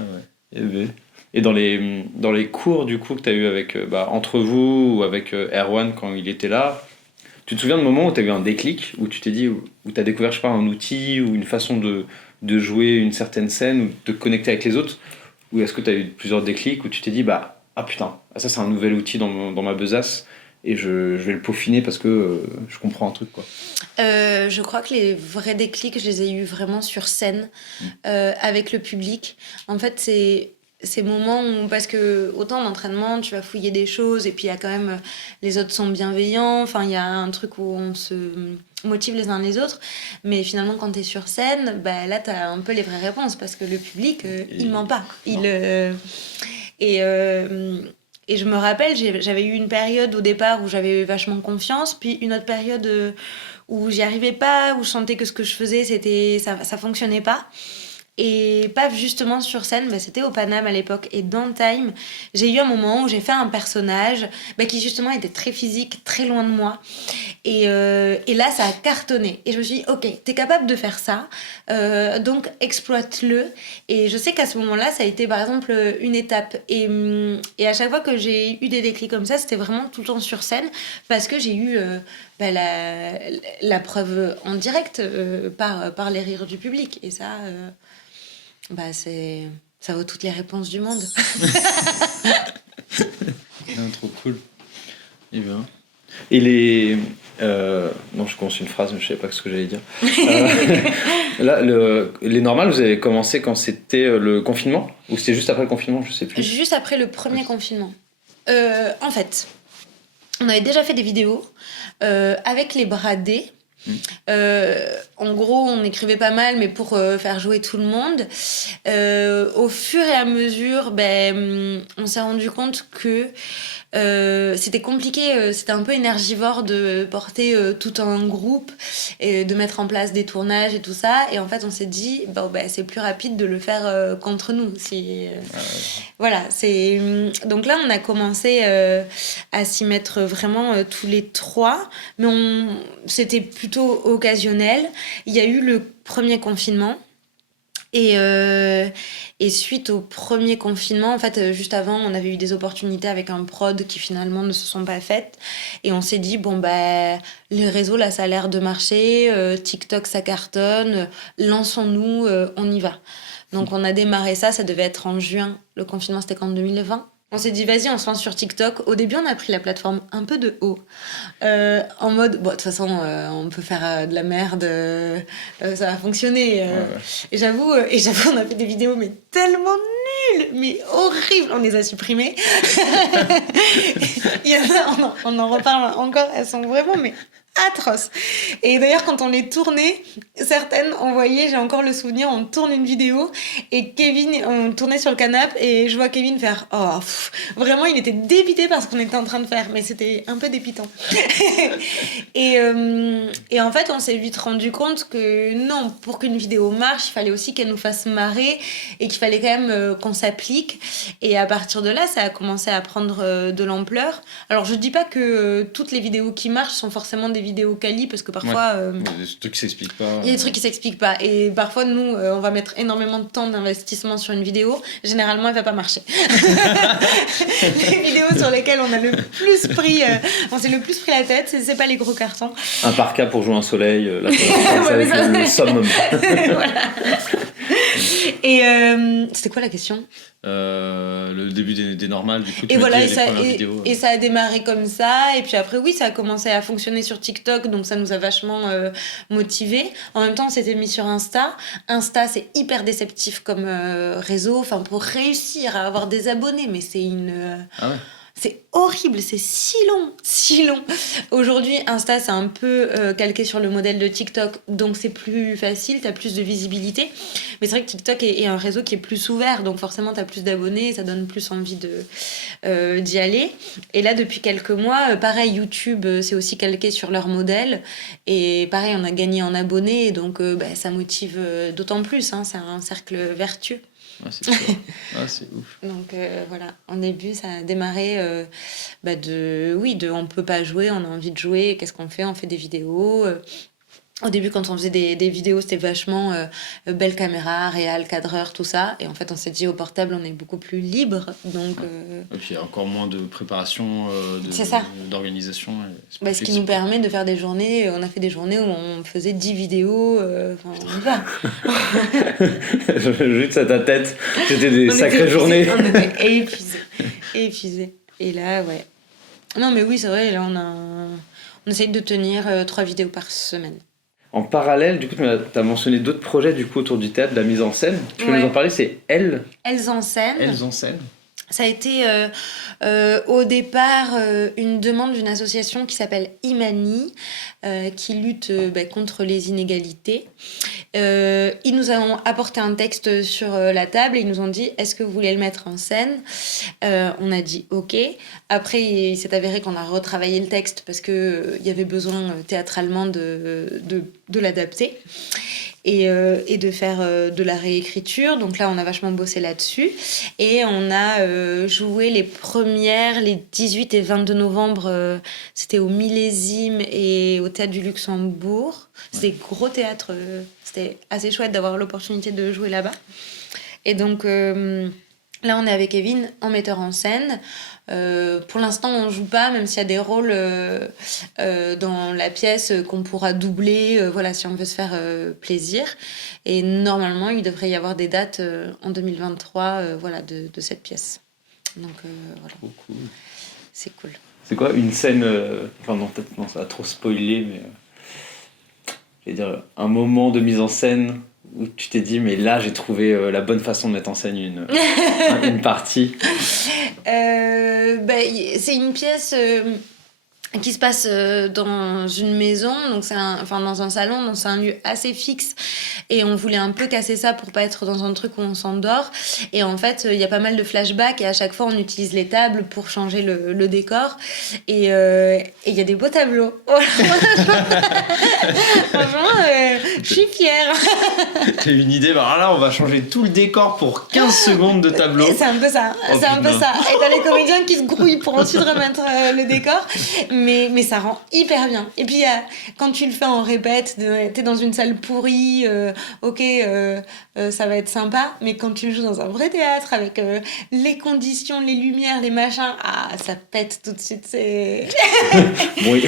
ouais. Et dans les cours du coup que t'as eu avec entre vous ou avec Erwan quand il était là, tu te souviens de moments où t'as eu un déclic, où tu t'es dit, où t'as découvert je sais pas un outil ou une façon de jouer une certaine scène ou de te connecter avec les autres? Ou est-ce que tu as eu plusieurs déclics où tu t'es dit ah putain, ça c'est un nouvel outil dans ma besace et je vais le peaufiner parce que je comprends un truc quoi. Je crois que les vrais déclics, je les ai eus vraiment sur scène avec le public. En fait, c'est ces moments où, parce que autant en entraînement, tu vas fouiller des choses et puis il y a quand même, les autres sont bienveillants, enfin il y a un truc où on se motive les uns les autres, mais finalement quand tu es sur scène, là tu as un peu les vraies réponses parce que le public, il ment pas. Et je me rappelle, j'avais eu une période au départ où j'avais vachement confiance, puis une autre période où j'y arrivais pas, où je sentais que ce que je faisais, ça fonctionnait pas. Et paf, justement sur scène, c'était au Paname à l'époque. Et dans Time, j'ai eu un moment où j'ai fait un personnage qui justement était très physique, très loin de moi. Et là, ça a cartonné. Et je me suis dit, ok, t'es capable de faire ça, donc exploite-le. Et je sais qu'à ce moment-là, ça a été par exemple une étape. Et à chaque fois que j'ai eu des déclics comme ça, c'était vraiment tout le temps sur scène, parce que j'ai eu la preuve en direct par les rires du public. Et ça... ça vaut toutes les réponses du monde. Non, trop cool. Et bien. Et non, je commence une phrase, mais je savais pas ce que j'allais dire. Là, les normales, vous avez commencé quand c'était le confinement? Ou c'était juste après le confinement? Je sais plus. Juste après le premier confinement. En fait, on avait déjà fait des vidéos avec les bradés. En gros, on écrivait pas mal, mais pour faire jouer tout le monde. Au fur et à mesure, on s'est rendu compte que c'était compliqué, c'était un peu énergivore de porter tout un groupe et de mettre en place des tournages et tout ça. Et en fait, on s'est dit, c'est plus rapide de le faire contre nous. Voilà, donc là, on a commencé à s'y mettre vraiment tous les 3, mais c'était plutôt occasionnel. Il y a eu le premier confinement. Et suite au premier confinement, en fait, juste avant, on avait eu des opportunités avec un prod qui finalement ne se sont pas faites. Et on s'est dit, les réseaux, là, ça a l'air de marcher. TikTok, ça cartonne. Lançons-nous, on y va. Donc, on a démarré ça devait être en juin. Le confinement, c'était qu'en 2020. On s'est dit, vas-y, on se lance sur TikTok. Au début, on a pris la plateforme un peu de haut. En mode, de toute façon, on peut faire de la merde, ça va fonctionner. Ouais. Et j'avoue, on a fait des vidéos, mais tellement nulles, mais horribles. On les a supprimées. Il y en a, on en reparle encore, elles sont vraiment, mais atroces. Et d'ailleurs, quand on les tournait, certaines, on voyait, j'ai encore le souvenir, on tourne une vidéo et Kevin, on tournait sur le canapé et je vois Kevin faire oh, vraiment, il était dépité par ce qu'on était en train de faire, mais c'était un peu dépitant. et en fait, on s'est vite rendu compte que non, pour qu'une vidéo marche, il fallait aussi qu'elle nous fasse marrer et qu'il fallait quand même qu'on s'applique. Et à partir de là, ça a commencé à prendre de l'ampleur. Alors, je dis pas que toutes les vidéos qui marchent sont forcément des vidéos quali, parce que parfois... Il y a des trucs qui s'expliquent pas. Il y a des trucs qui s'expliquent pas. Et parfois, nous, on va mettre énormément de temps d'investissement sur une vidéo. Généralement, elle va pas marcher. Les vidéos sur lesquelles on a le plus pris... on s'est le plus pris la tête, c'est pas les gros cartons. Un parka pour jouer un soleil, là, ça va être le summum. Voilà. Et c'était quoi la question ? Le début des normales, du coup, tu et m'as voilà, dit les premières vidéos. Et ça a démarré comme ça. Et puis après, oui, ça a commencé à fonctionner sur TikTok, donc ça nous a vachement motivés. En même temps, on s'était mis sur Insta. Insta, c'est hyper déceptif comme réseau. Enfin, pour réussir à avoir des abonnés, mais c'est une... Ah ouais. C'est horrible, c'est si long. Aujourd'hui, Insta, c'est un peu calqué sur le modèle de TikTok, donc c'est plus facile, t'as plus de visibilité. Mais c'est vrai que TikTok est un réseau qui est plus ouvert, donc forcément t'as plus d'abonnés, ça donne plus envie d'y aller. Et là, depuis quelques mois, pareil, YouTube, c'est aussi calqué sur leur modèle. Et pareil, on a gagné en abonnés, donc ça motive d'autant plus, hein, c'est un cercle vertueux. Ah, c'est sûr. Ah, c'est ouf. Donc voilà, en début, ça a démarré de on peut pas jouer, on a envie de jouer, qu'est-ce qu'on fait ? On fait des vidéos. Au début, quand on faisait des vidéos, c'était vachement belle caméra, réal, cadreur, tout ça. Et en fait, on s'est dit, au portable, on est beaucoup plus libre. Donc, Et puis, il y a encore moins de préparation, c'est ça. D'organisation. Ce qui nous permet de faire des journées. On a fait des journées où on faisait 10 vidéos. On y va. Juste à ta tête, c'était des sacrées journées. On était épuisés. Et là, ouais. Non, mais oui, c'est vrai, là, on essaye de tenir 3 vidéos par semaine. En parallèle, du coup, tu as mentionné d'autres projets du coup, autour du théâtre, de la mise en scène. Tu peux nous en parler ? C'est Elles en scène. Elles en scène. Ça a été au départ une demande d'une association qui s'appelle Imani, qui lutte contre les inégalités. Ils nous ont apporté un texte sur la table et ils nous ont dit « Est-ce que vous voulez le mettre en scène ?» On a dit « Ok ». Après, il s'est avéré qu'on a retravaillé le texte parce qu'il y avait besoin théâtralement de l'adapter. Et de faire de la réécriture. Donc là, on a vachement bossé là-dessus. Et on a joué les 18 et 22 novembre. C'était au Millésime et au Théâtre du Luxembourg. C'était gros théâtre. C'était assez chouette d'avoir l'opportunité de jouer là-bas. Et donc, là, on est avec Kevin en metteur en scène. Pour l'instant, on joue pas, même s'il y a des rôles dans la pièce qu'on pourra doubler, si on veut se faire plaisir. Et normalement, il devrait y avoir des dates en 2023 de cette pièce. Donc voilà. Trop cool. C'est cool. C'est quoi une scène peut-être non, ça va trop spoiler, mais je vais dire un moment de mise en scène où tu t'es dit mais là j'ai trouvé la bonne façon de mettre en scène une partie. C'est une pièce qui se passe dans une maison, donc dans un salon, donc c'est un lieu assez fixe et on voulait un peu casser ça pour pas être dans un truc où on s'endort. Et en fait, il y a pas mal de flashbacks et à chaque fois on utilise les tables pour changer le décor et il y a des beaux tableaux. Franchement, je suis fière. T'as une idée, là on va changer tout le décor pour 15 secondes de tableau. C'est un peu ça. Et t'as les comédiens qui se grouillent pour ensuite remettre le décor. Mais ça rend hyper bien. Et puis, quand tu le fais en répète, t'es dans une salle pourrie, ça va être sympa. Mais quand tu le joues dans un vrai théâtre, avec les conditions, les lumières, les machins, ça pète tout de suite. C'est... Bon,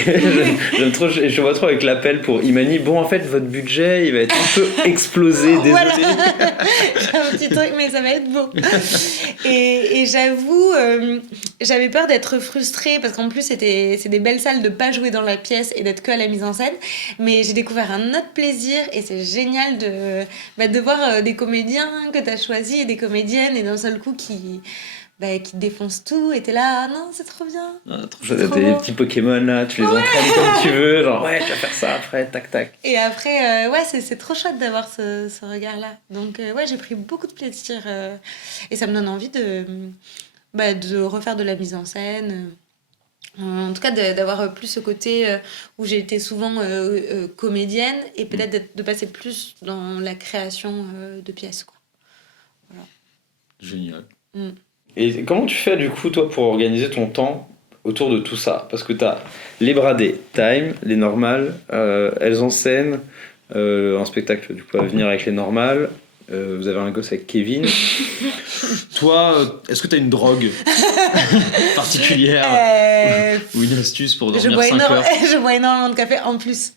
j'aime trop, je vois trop avec l'appel pour Imani. Bon, en fait, votre budget, il va être un peu explosé, désolé. Voilà. J'ai un petit truc, mais ça va être beau. Et j'avoue, j'avais peur d'être frustrée, parce qu'en plus, c'est des belles salles de pas jouer dans la pièce et d'être que à la mise en scène. Mais j'ai découvert un autre plaisir et c'est génial de voir des comédiens que t'as choisis et des comédiennes et d'un seul coup qui défoncent tout, et t'es là, ah non, c'est trop bien. Ah, trop C'est chouette. trop Des beau. petits Pokémon là, tu les entraînes comme tu veux, genre ouais, tu vas faire ça après, tac tac. Et après, ouais, c'est trop chouette d'avoir ce regard-là. Donc, ouais, j'ai pris beaucoup de plaisir. Et ça me donne envie de refaire de la mise en scène. En tout cas, d'avoir plus ce côté où j'ai été souvent comédienne et peut-être de passer plus dans la création de pièces, quoi. Génial. Mm. Et comment tu fais du coup toi pour organiser ton temps autour de tout ça? Parce que t'as les bradés, time, les normales, elles en scène, un spectacle du coup à venir avec les normales, vous avez un gosse avec Kevin. Toi, est-ce que t'as une drogue particulière ou une astuce pour Je dormir bois, 5 heures? je bois énormément de café. En plus,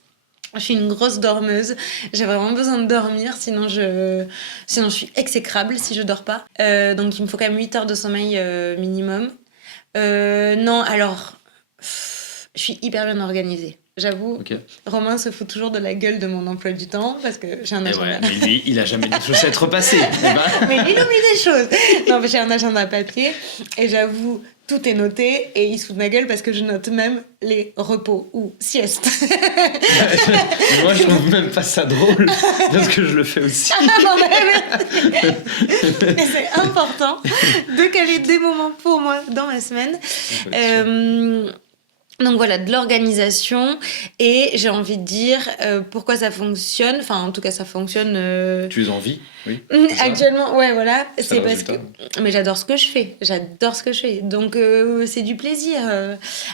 je suis une grosse dormeuse. J'ai vraiment besoin de dormir, sinon je suis exécrable si je dors pas. Donc il me faut quand même 8 heures de sommeil minimum. Non, alors, je suis hyper bien organisée. J'avoue, Ok. Romain se fout toujours de la gueule de mon emploi du temps parce que j'ai un Et agenda. ouais, mais lui, il a jamais des chaussettes repassées. Eh ben, Mais lui, il oublie des choses. Non, mais j'ai un agenda papier et j'avoue, tout est noté et il se fout de ma gueule parce que je note même les repos ou siestes. mais moi, je trouve même pas ça drôle parce que je le fais aussi. Non, mais c'est important de caler des moments pour moi dans ma semaine. Donc voilà, de l'organisation et j'ai envie de dire pourquoi ça fonctionne. Enfin, en tout cas, ça fonctionne. Tu es en vie, oui. Actuellement, ouais, voilà. C'est C'est le parce résultat. que. Mais j'adore ce que je fais. J'adore ce que je fais. Donc, c'est du plaisir.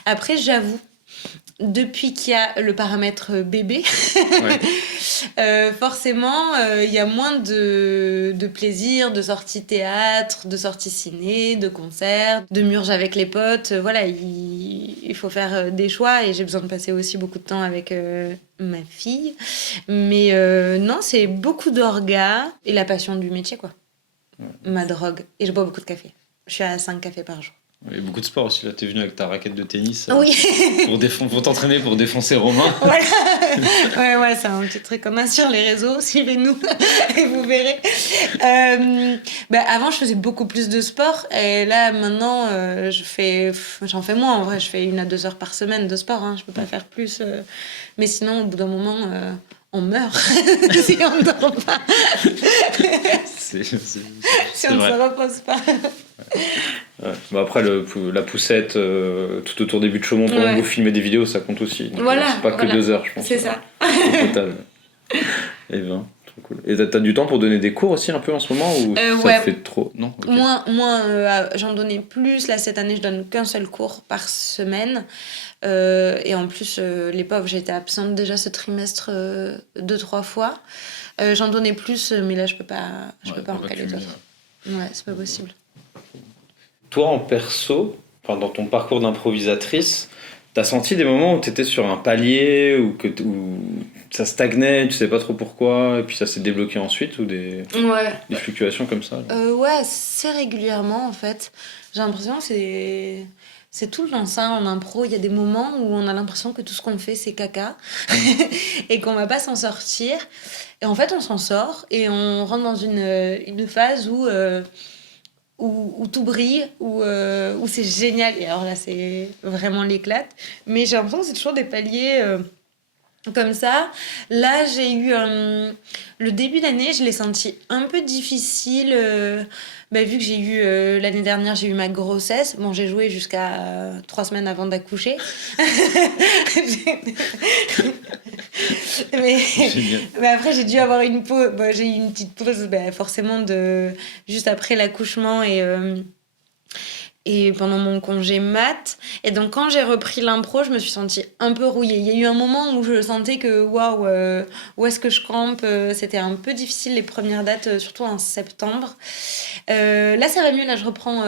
Après, j'avoue, depuis qu'il y a le paramètre bébé, Ouais. forcément, il y a moins de plaisir, de sorties théâtre, de sorties ciné, de concerts, de murges avec les potes. Voilà, il faut faire des choix et j'ai besoin de passer aussi beaucoup de temps avec ma fille. Mais non, c'est beaucoup d'orgas et la passion du métier, quoi. Ma drogue. Et je bois beaucoup de café. Je suis à 5 cafés par jour. Et beaucoup de sport aussi. Là, t'es venu avec ta raquette de tennis Oui. pour t'entraîner pour défoncer Romain. Voilà. Ouais, c'est un petit truc qu'on a sur les réseaux. Suivez-nous et vous verrez. Avant, je faisais beaucoup plus de sport. Et là, maintenant, j'en fais moins. En vrai, je fais 1 à 2 heures par semaine de sport. Hein. Je peux pas faire plus. Mais sinon, au bout d'un moment, on meurt si on ne dort pas. C'est Si on ne se repose pas. Ouais. Bah après la poussette tout autour des buts de Chaumont pendant que vous filmez des vidéos, ça compte aussi. Donc, Voilà, c'est pas que voilà. 2 heures, je pense. C'est ça. Au total. Et ben, trop cool. Et t'as du temps pour donner des cours aussi un peu en ce moment ou ça ouais. fait trop? Non. Ok. Moins, j'en donnais plus. Là, cette année, je donne qu'un seul cours par semaine. Et en plus, les pauvres, j'étais absente déjà ce trimestre 2-3 fois. J'en donnais plus, mais là, je peux pas en caler d'autres. Ouais, c'est pas possible. Toi, en perso, enfin, dans ton parcours d'improvisatrice, t'as senti des moments où t'étais sur un palier où ça stagnait, tu sais pas trop pourquoi, et puis ça s'est débloqué ensuite, ou des fluctuations comme ça? Ouais, assez régulièrement en fait. J'ai l'impression que c'est tout le temps ça en impro. Il y a des moments où on a l'impression que tout ce qu'on fait c'est caca et qu'on va pas s'en sortir. Et en fait, on s'en sort et on rentre dans une phase où tout brille, où c'est génial. Et alors là, c'est vraiment l'éclate. Mais j'ai l'impression que c'est toujours des paliers comme ça. Là, j'ai eu le début d'année, je l'ai senti un peu difficile. Vu que j'ai eu l'année dernière, j'ai eu ma grossesse. Bon, j'ai joué jusqu'à 3 semaines avant d'accoucher. mais après, j'ai dû avoir une pause. Bon, j'ai eu une petite pause, forcément, juste après l'accouchement et pendant mon congé mat. Et donc, quand j'ai repris l'impro, je me suis sentie un peu rouillée. Il y a eu un moment où je sentais que, waouh, où est-ce que je crampe? C'était un peu difficile, les premières dates, surtout en septembre. Là, ça va mieux. Là, je reprends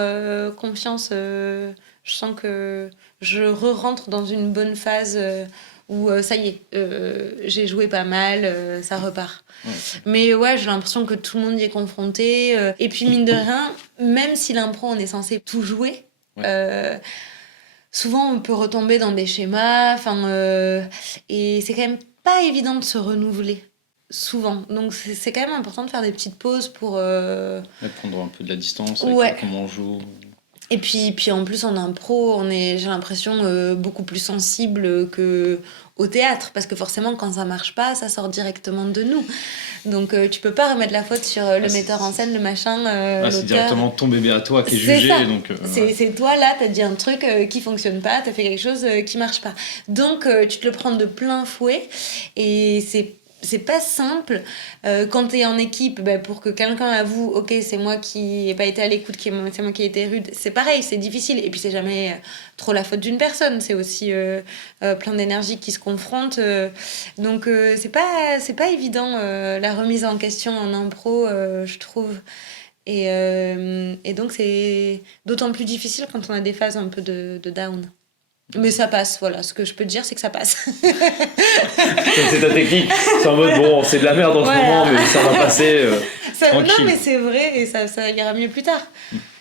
confiance. Je sens que je re-rentre dans une bonne phase où, ça y est, j'ai joué pas mal, ça repart. Ouais. Mais ouais, j'ai l'impression que tout le monde y est confronté. Et puis, mine de rien, même si l'impro, on est censé tout jouer, souvent, on peut retomber dans des schémas. Et c'est quand même pas évident de se renouveler. Souvent. Donc, c'est quand même important de faire des petites pauses pour... prendre un peu de la distance avec comment on joue. Et puis en plus en impro, j'ai l'impression beaucoup plus sensible que au théâtre, parce que forcément quand ça marche pas, ça sort directement de nous. Donc tu peux pas remettre la faute sur le metteur en scène, le machin, c'est l'auteur. directement ton bébé à toi qui est C'est jugé. ça. Donc, C'est toi là, t'as dit un truc qui fonctionne pas, t'as fait quelque chose qui marche pas. Donc tu te le prends de plein fouet et c'est pas simple quand t'es en équipe pour que quelqu'un avoue ok c'est moi qui ai pas été à l'écoute, c'est moi qui ai été rude, c'est pareil, c'est difficile et puis c'est jamais trop la faute d'une personne, c'est aussi plein d'énergie qui se confrontent donc c'est pas évident la remise en question en impro je trouve et donc c'est d'autant plus difficile quand on a des phases un peu de down. Mais ça passe, voilà. Ce que je peux te dire, c'est que ça passe. C'est ta technique. C'est en mode, bon, c'est de la merde en ce moment, mais ça va passer. Non, mais c'est vrai, et ça ira mieux plus tard.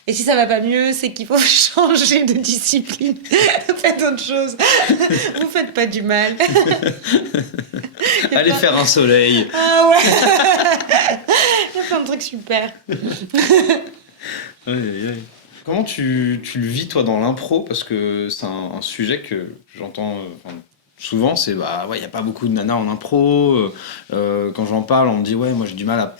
Et si ça va pas mieux, c'est qu'il faut changer de discipline. Faites autre chose. Vous faites pas du mal. Allez faire un soleil. Ah ouais. Il y a plein de trucs super. Comment tu le vis, toi, dans l'impro? Parce que c'est un sujet que j'entends souvent, c'est il n'y a pas beaucoup de nanas en impro. Quand j'en parle, on me dit moi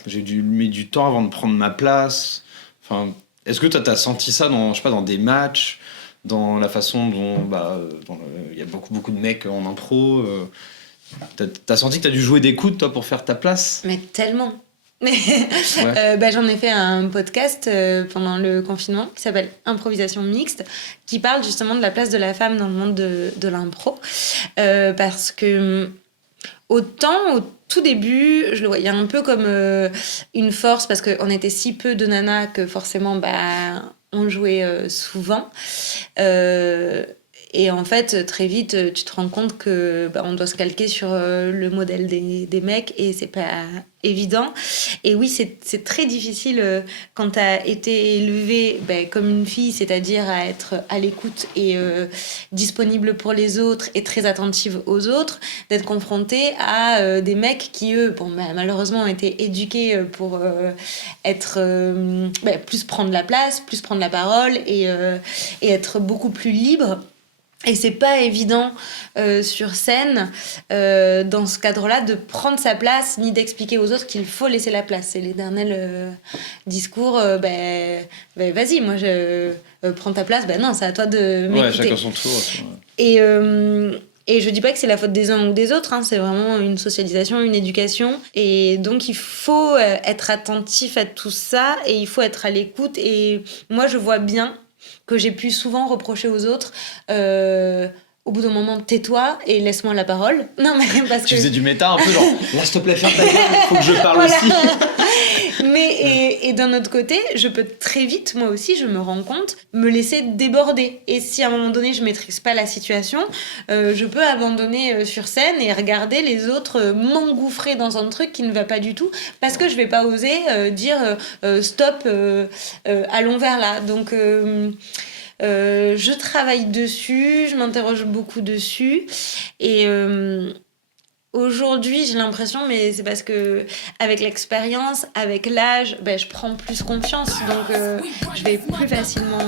j'ai dû mettre du temps avant de prendre ma place. Enfin, est-ce que tu as senti ça dans des matchs, dans la façon dont il y a beaucoup de mecs en impro t'as senti que tu as dû jouer des coudes, toi, pour faire ta place? Mais tellement. J'en ai fait un podcast pendant le confinement qui s'appelle Improvisation mixte, qui parle justement de la place de la femme dans le monde de l'impro parce que autant au tout début je le voyais un peu comme une force parce qu'on était si peu de nanas que forcément on jouait souvent et en fait, très vite, tu te rends compte que on doit se calquer sur le modèle des mecs et c'est pas évident. Et oui, c'est très difficile quand tu as été élevée comme une fille, c'est-à-dire à être à l'écoute et disponible pour les autres et très attentive aux autres, d'être confrontée à des mecs qui, eux, malheureusement, ont été éduqués pour être plus prendre la place, plus prendre la parole et être beaucoup plus libre. Et c'est pas évident sur scène, dans ce cadre-là, de prendre sa place, ni d'expliquer aux autres qu'il faut laisser la place. C'est l'éternel discours, vas-y, moi, prends ta place. Non, c'est à toi de m'écouter. Ouais, chacun son tour. Et je dis pas que c'est la faute des uns ou des autres, hein, c'est vraiment une socialisation, une éducation. Et donc, il faut être attentif à tout ça, et il faut être à l'écoute. Et moi, je vois bien que j'ai pu souvent reprocher aux autres au bout d'un moment, tais-toi et laisse-moi la parole. Non, mais parce que... Tu faisais du méta un peu genre, là, s'il te plaît, ferme ta gueule, faut que je parle aussi. Mais et d'un autre côté, je peux très vite, moi aussi, je me rends compte, me laisser déborder. Et si à un moment donné, je maîtrise pas la situation, je peux abandonner sur scène et regarder les autres m'engouffrer dans un truc qui ne va pas du tout, parce que je vais pas oser dire stop, allons vers là. Donc... je travaille dessus, je m'interroge beaucoup dessus et aujourd'hui j'ai l'impression, mais c'est parce que avec l'expérience, avec l'âge, je prends plus confiance, donc je vais plus facilement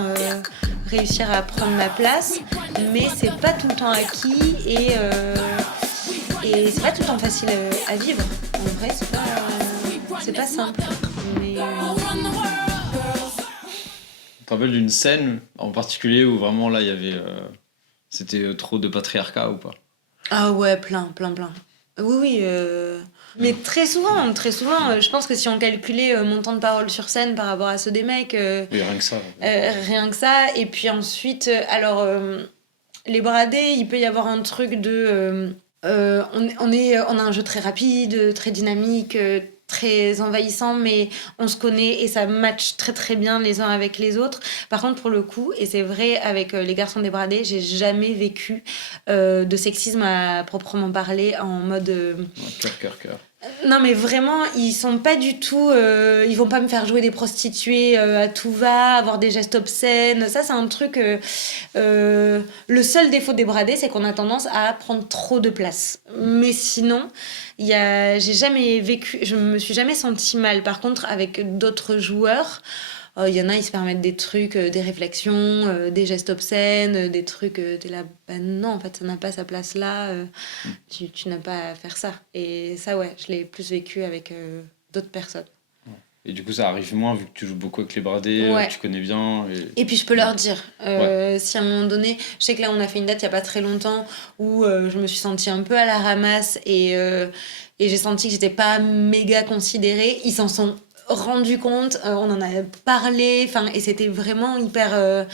réussir à prendre ma place, mais c'est pas tout le temps acquis et c'est pas tout le temps facile à vivre. En vrai, c'est pas simple, mais... Tu te rappelles d'une scène en particulier où vraiment là il y avait c'était trop de patriarcat ou pas? Ah ouais, plein. Oui. Mais très souvent, je pense que si on calculait mon temps de parole sur scène par rapport à ceux des mecs... Oui, rien que ça. Rien que ça. Et puis ensuite, les bradés, il peut y avoir un truc de... on a un jeu très rapide, très dynamique, très envahissant, mais on se connaît et ça match très très bien les uns avec les autres. Par contre, pour le coup, et c'est vrai avec les garçons débradés, j'ai jamais vécu de sexisme à proprement parler en mode... Cœur. Non, mais vraiment, ils sont pas du tout... ils vont pas me faire jouer des prostituées à tout va, avoir des gestes obscènes. Ça, c'est un truc... le seul défaut des bradés, c'est qu'on a tendance à prendre trop de place. Mais sinon, j'ai jamais vécu... Je me suis jamais sentie mal. Par contre, avec d'autres joueurs... il y en a, ils se permettent des trucs, des réflexions, des gestes obscènes, des trucs, t'es là, bah non, en fait, ça n'a pas sa place là, tu n'as pas à faire ça. Et ça, ouais, je l'ai plus vécu avec d'autres personnes. Et du coup, ça arrive moins vu que tu joues beaucoup avec les bradés, Ouais. tu connais bien. Et puis je peux leur dire, si à un moment donné, je sais que là on a fait une date il n'y a pas très longtemps où je me suis sentie un peu à la ramasse et j'ai senti que j'étais pas méga considérée. Ils s'en sont rendus compte, on en a parlé, et c'était vraiment hyper...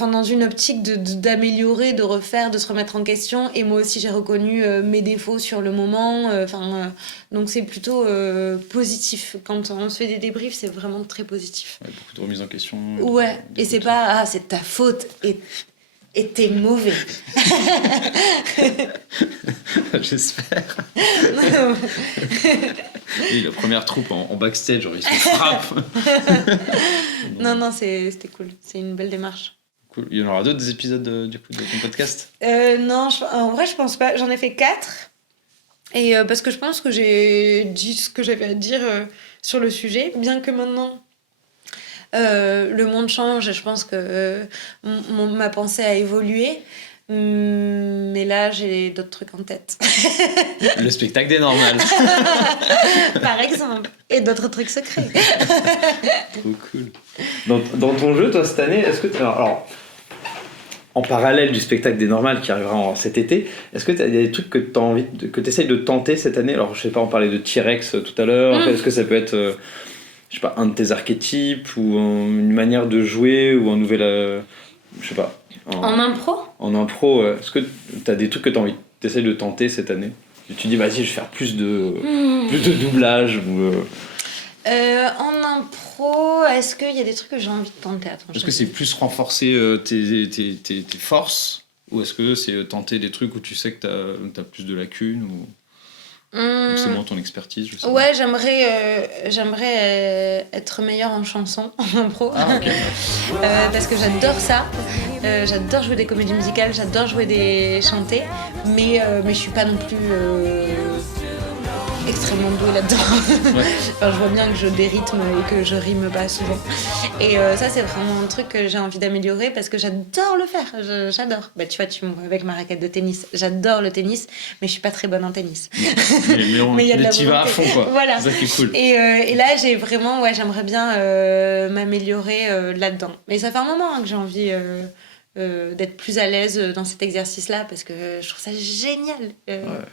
dans une optique d'améliorer, de refaire, de se remettre en question. Et moi aussi, j'ai reconnu mes défauts sur le moment. Donc, c'est plutôt positif. Quand on se fait des débriefs, c'est vraiment très positif. Ouais, beaucoup de remises en question. Ouais, et c'est pas, c'est de ta faute et t'es mauvais. J'espère. Et la première troupe en backstage, genre, ils se frappent. Non, c'était cool. C'est une belle démarche. Cool. Il y en aura d'autres des épisodes du coup de ton podcast? Non, en vrai, je pense pas. J'en ai fait 4. Et parce que je pense que j'ai dit ce que j'avais à dire sur le sujet, bien que maintenant le monde change et je pense que ma pensée a évolué. Mais là, j'ai d'autres trucs en tête. Le spectacle des normales. Par exemple. Et d'autres trucs secrets. Trop cool. Dans ton jeu, toi, cette année, est-ce que alors, en parallèle du spectacle des normales qui arrivera cet été, est-ce que il y a des trucs que tu as envie que tu essayes de tenter cette année? Alors, je sais pas, on parlait de T-Rex tout à l'heure. Est-ce que ça peut être, je sais pas, un de tes archétypes ou une manière de jouer ou un nouvel, je sais pas. En impro? En impro, est-ce que tu as des trucs que tu essayes de tenter cette année? Tu dis, vas-y, je vais faire plus de doublage ou... En impro, est-ce qu'il y a des trucs que j'ai envie de tenter? Attends, est-ce que c'est plus renforcer tes forces ou est-ce que c'est tenter des trucs où tu sais que t'as plus de lacunes ou c'est moins ton expertise, je sais pas. Ouais, j'aimerais être meilleure en chanson, en impro. Ah, ok. Parce que j'adore ça. J'adore jouer des comédies musicales, j'adore chanter, mais je suis pas non plus extrêmement douée là-dedans. Ouais. Je vois bien que je dérythme et que je rime pas souvent. Et ça, c'est vraiment un truc que j'ai envie d'améliorer parce que j'adore le faire. J'adore. Bah, tu vois, tu me vois avec ma raquette de tennis. J'adore le tennis, mais je suis pas très bonne en tennis. Mais t'y vas à fond, quoi. Voilà. C'est ça qui est cool. Et là, j'aimerais bien m'améliorer là-dedans. Mais ça fait un moment que j'ai envie d'être plus à l'aise dans cet exercice-là parce que je trouve ça génial.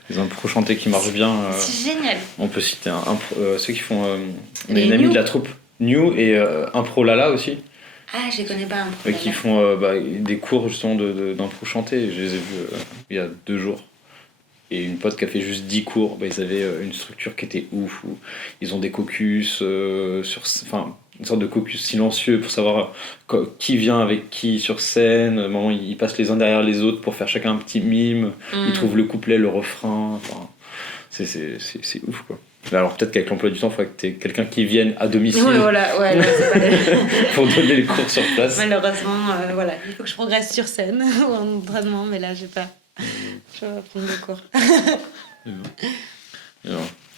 Les impros chantés qui marchent bien. C'est génial. On peut citer ceux qui font Les une amie New. de la troupe New et Impro Lala aussi, Ah, je les connais pas un peu. qui font des cours justement d'impro chanté. Je les ai vus il y a 2 jours. Et une pote qui a fait juste 10 cours, ils avaient une structure qui était ouf, où ils ont des caucus, une sorte de caucus silencieux pour savoir qui vient avec qui sur scène. Moment, ils passent les uns derrière les autres pour faire chacun un petit mime. Ils trouvent le couplet, le refrain. C'est ouf, quoi. Alors peut-être qu'avec l'emploi du temps, il faudrait que tu aies quelqu'un qui vienne à domicile C'est pas pour donner les cours sur place. Malheureusement, il faut que je progresse sur scène ou en entraînement, mais là, j'ai pas. Je vais prendre des cours.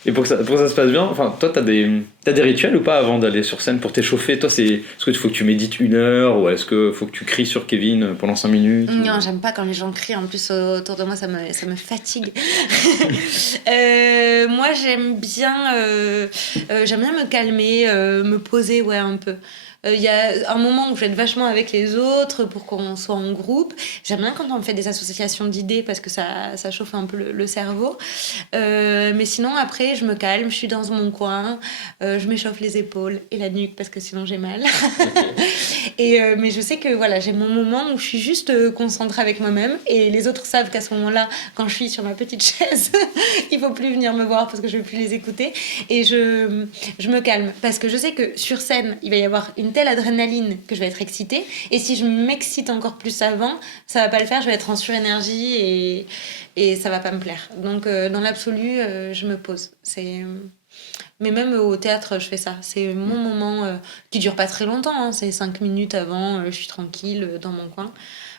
Et pour que ça se passe bien, toi, t'as des rituels ou pas avant d'aller sur scène pour t'échauffer? Toi, est-ce qu'il faut que tu médites 1 heure ou est-ce qu'il faut que tu cries sur Kevin pendant 5 minutes? Non, j'aime pas quand les gens crient. En plus, autour de moi, ça me fatigue. Moi, j'aime bien me calmer, me poser, un peu. Il y a un moment où je vais être vachement avec les autres pour qu'on soit en groupe. J'aime bien quand on fait des associations d'idées parce que ça chauffe un peu le cerveau. Mais sinon, après, je me calme, je suis dans mon coin, je m'échauffe les épaules et la nuque parce que sinon j'ai mal. Mais je sais que j'ai mon moment où je suis juste concentrée avec moi-même et les autres savent qu'à ce moment-là, quand je suis sur ma petite chaise, il faut plus venir me voir parce que je vais plus les écouter et je me calme parce que je sais que sur scène, il va y avoir une telle adrénaline que je vais être excitée et si je m'excite encore plus avant, ça va pas le faire, je vais être en surénergie et ça va pas me plaire. Donc dans l'absolu, je me pose. Mais même au théâtre, je fais ça. C'est mon moment qui dure pas très longtemps. Hein. C'est 5 minutes avant, je suis tranquille dans mon coin.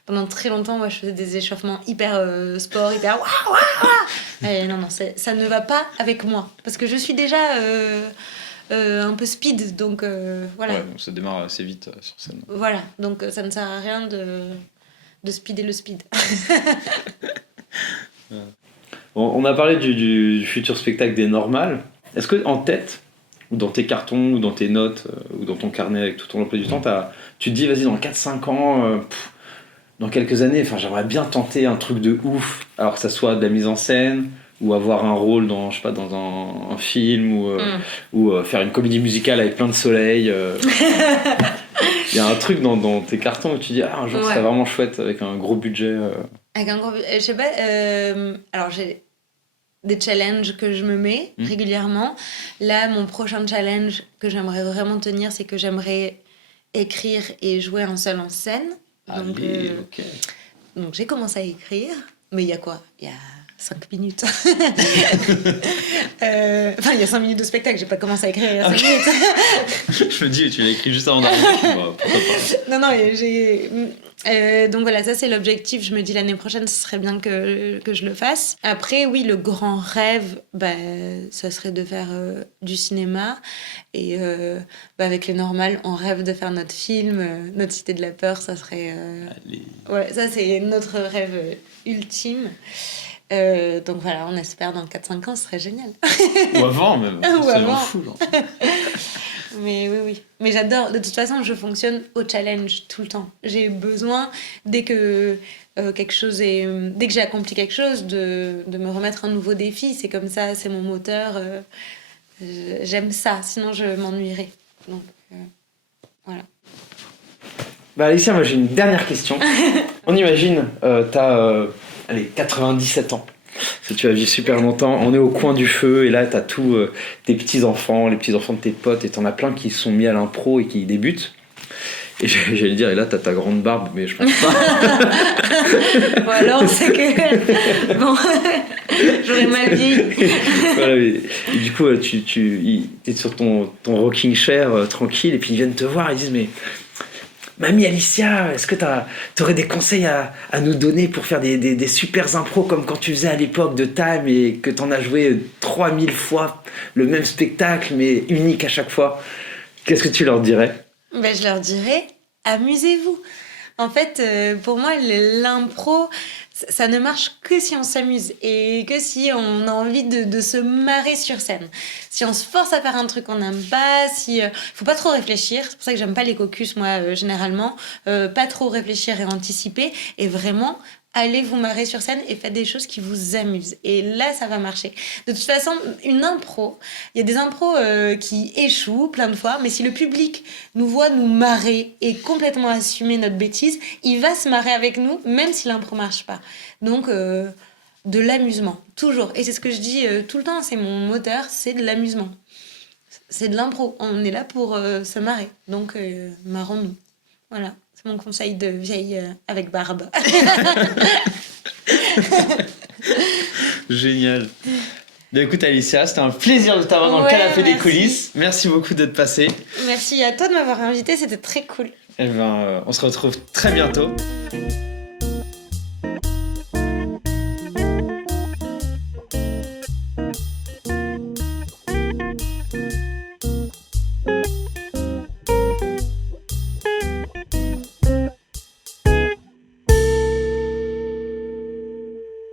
Pendant très longtemps, je faisais des échauffements hyper sport, hyper waouh. Et non, ça ne va pas avec moi. Parce que je suis déjà un peu speed, donc voilà. Ouais, donc ça démarre assez vite sur scène. Voilà, donc ça ne sert à rien de speeder le speed. On a parlé du futur spectacle des Normales. Est-ce que en tête, ou dans tes cartons, ou dans tes notes, ou dans ton carnet avec tout ton emploi du temps, tu te dis, vas-y, dans 4-5 ans, dans quelques années, j'aimerais bien tenter un truc de ouf, alors que ça soit de la mise en scène, ou avoir un rôle dans, je sais pas, dans un film, ou faire une comédie musicale avec plein de soleil. Il y a un truc dans tes cartons où tu dis, un jour, ce serait vraiment chouette, avec un gros budget. Avec un gros... je sais pas... alors, j'ai des challenges que je me mets régulièrement. Là, mon prochain challenge que j'aimerais vraiment tenir, c'est que j'aimerais écrire et jouer un seul en scène. Donc, Allez, ok. Donc, j'ai commencé à écrire. Mais il y a quoi ? Il y a 5 minutes. Il y a 5 minutes de spectacle. J'ai pas commencé à écrire il y a 5 minutes. Je me dis, tu l'as écrit juste avant d'arriver. Pourquoi pas ? Non, j'ai... donc voilà, ça c'est l'objectif. Je me dis l'année prochaine, ce serait bien que je le fasse. Après, oui, le grand rêve, ça serait de faire du cinéma. Et avec les Normales, on rêve de faire notre film, notre Cité de la Peur. Ça serait... Allez. Ouais, ça c'est notre rêve ultime. Donc voilà, on espère dans 4-5 ans, ce serait génial. Ou avant même. Ou C'est avant. fou, genre. Mais oui. Mais j'adore. De toute façon, je fonctionne au challenge tout le temps. J'ai besoin, dès que dès que j'ai accompli quelque chose, de me remettre un nouveau défi. C'est comme ça, c'est mon moteur. J'aime ça, sinon je m'ennuierais. Donc voilà. Alicia, moi j'ai une dernière question. On imagine, t'as 97 ans. Tu vas vivre super longtemps. On est au coin du feu et là t'as tous tes petits-enfants, les petits-enfants de tes potes et t'en as plein qui se sont mis à l'impro et qui débutent. Et j'allais dire, et là t'as ta grande barbe, mais je pense pas. Bon alors c'est que... Bon, j'aurais mal vieilli. Voilà, et du coup, t'es sur ton rocking chair tranquille et puis ils viennent te voir et ils disent, mais... Mamie Alicia, est-ce que t'aurais des conseils à nous donner pour faire des super impros comme quand tu faisais à l'époque de Time et que t'en as joué 3000 fois le même spectacle mais unique à chaque fois? Qu'est-ce que tu leur dirais? Je leur dirais, amusez-vous. En fait, pour moi, l'impro, ça ne marche que si on s'amuse et que si on a envie de se marrer sur scène. Si on se force à faire un truc qu'on n'aime pas, faut pas trop réfléchir. C'est pour ça que j'aime pas les caucus, moi, généralement. Pas trop réfléchir et anticiper. Et vraiment, allez vous marrer sur scène et faites des choses qui vous amusent. Et là, ça va marcher. De toute façon, une impro, il y a des impros qui échouent plein de fois, mais si le public nous voit nous marrer et complètement assumer notre bêtise, il va se marrer avec nous, même si l'impro marche pas. Donc, de l'amusement, toujours. Et c'est ce que je dis tout le temps, c'est mon moteur, c'est de l'amusement. C'est de l'impro. On est là pour se marrer. Donc, marrons-nous. Voilà. C'est mon conseil de vieille avec barbe. Génial. Écoute Alicia, c'était un plaisir de t'avoir dans le canapé des coulisses. Merci beaucoup d'être passée. Merci à toi de m'avoir invitée, c'était très cool. On se retrouve très bientôt.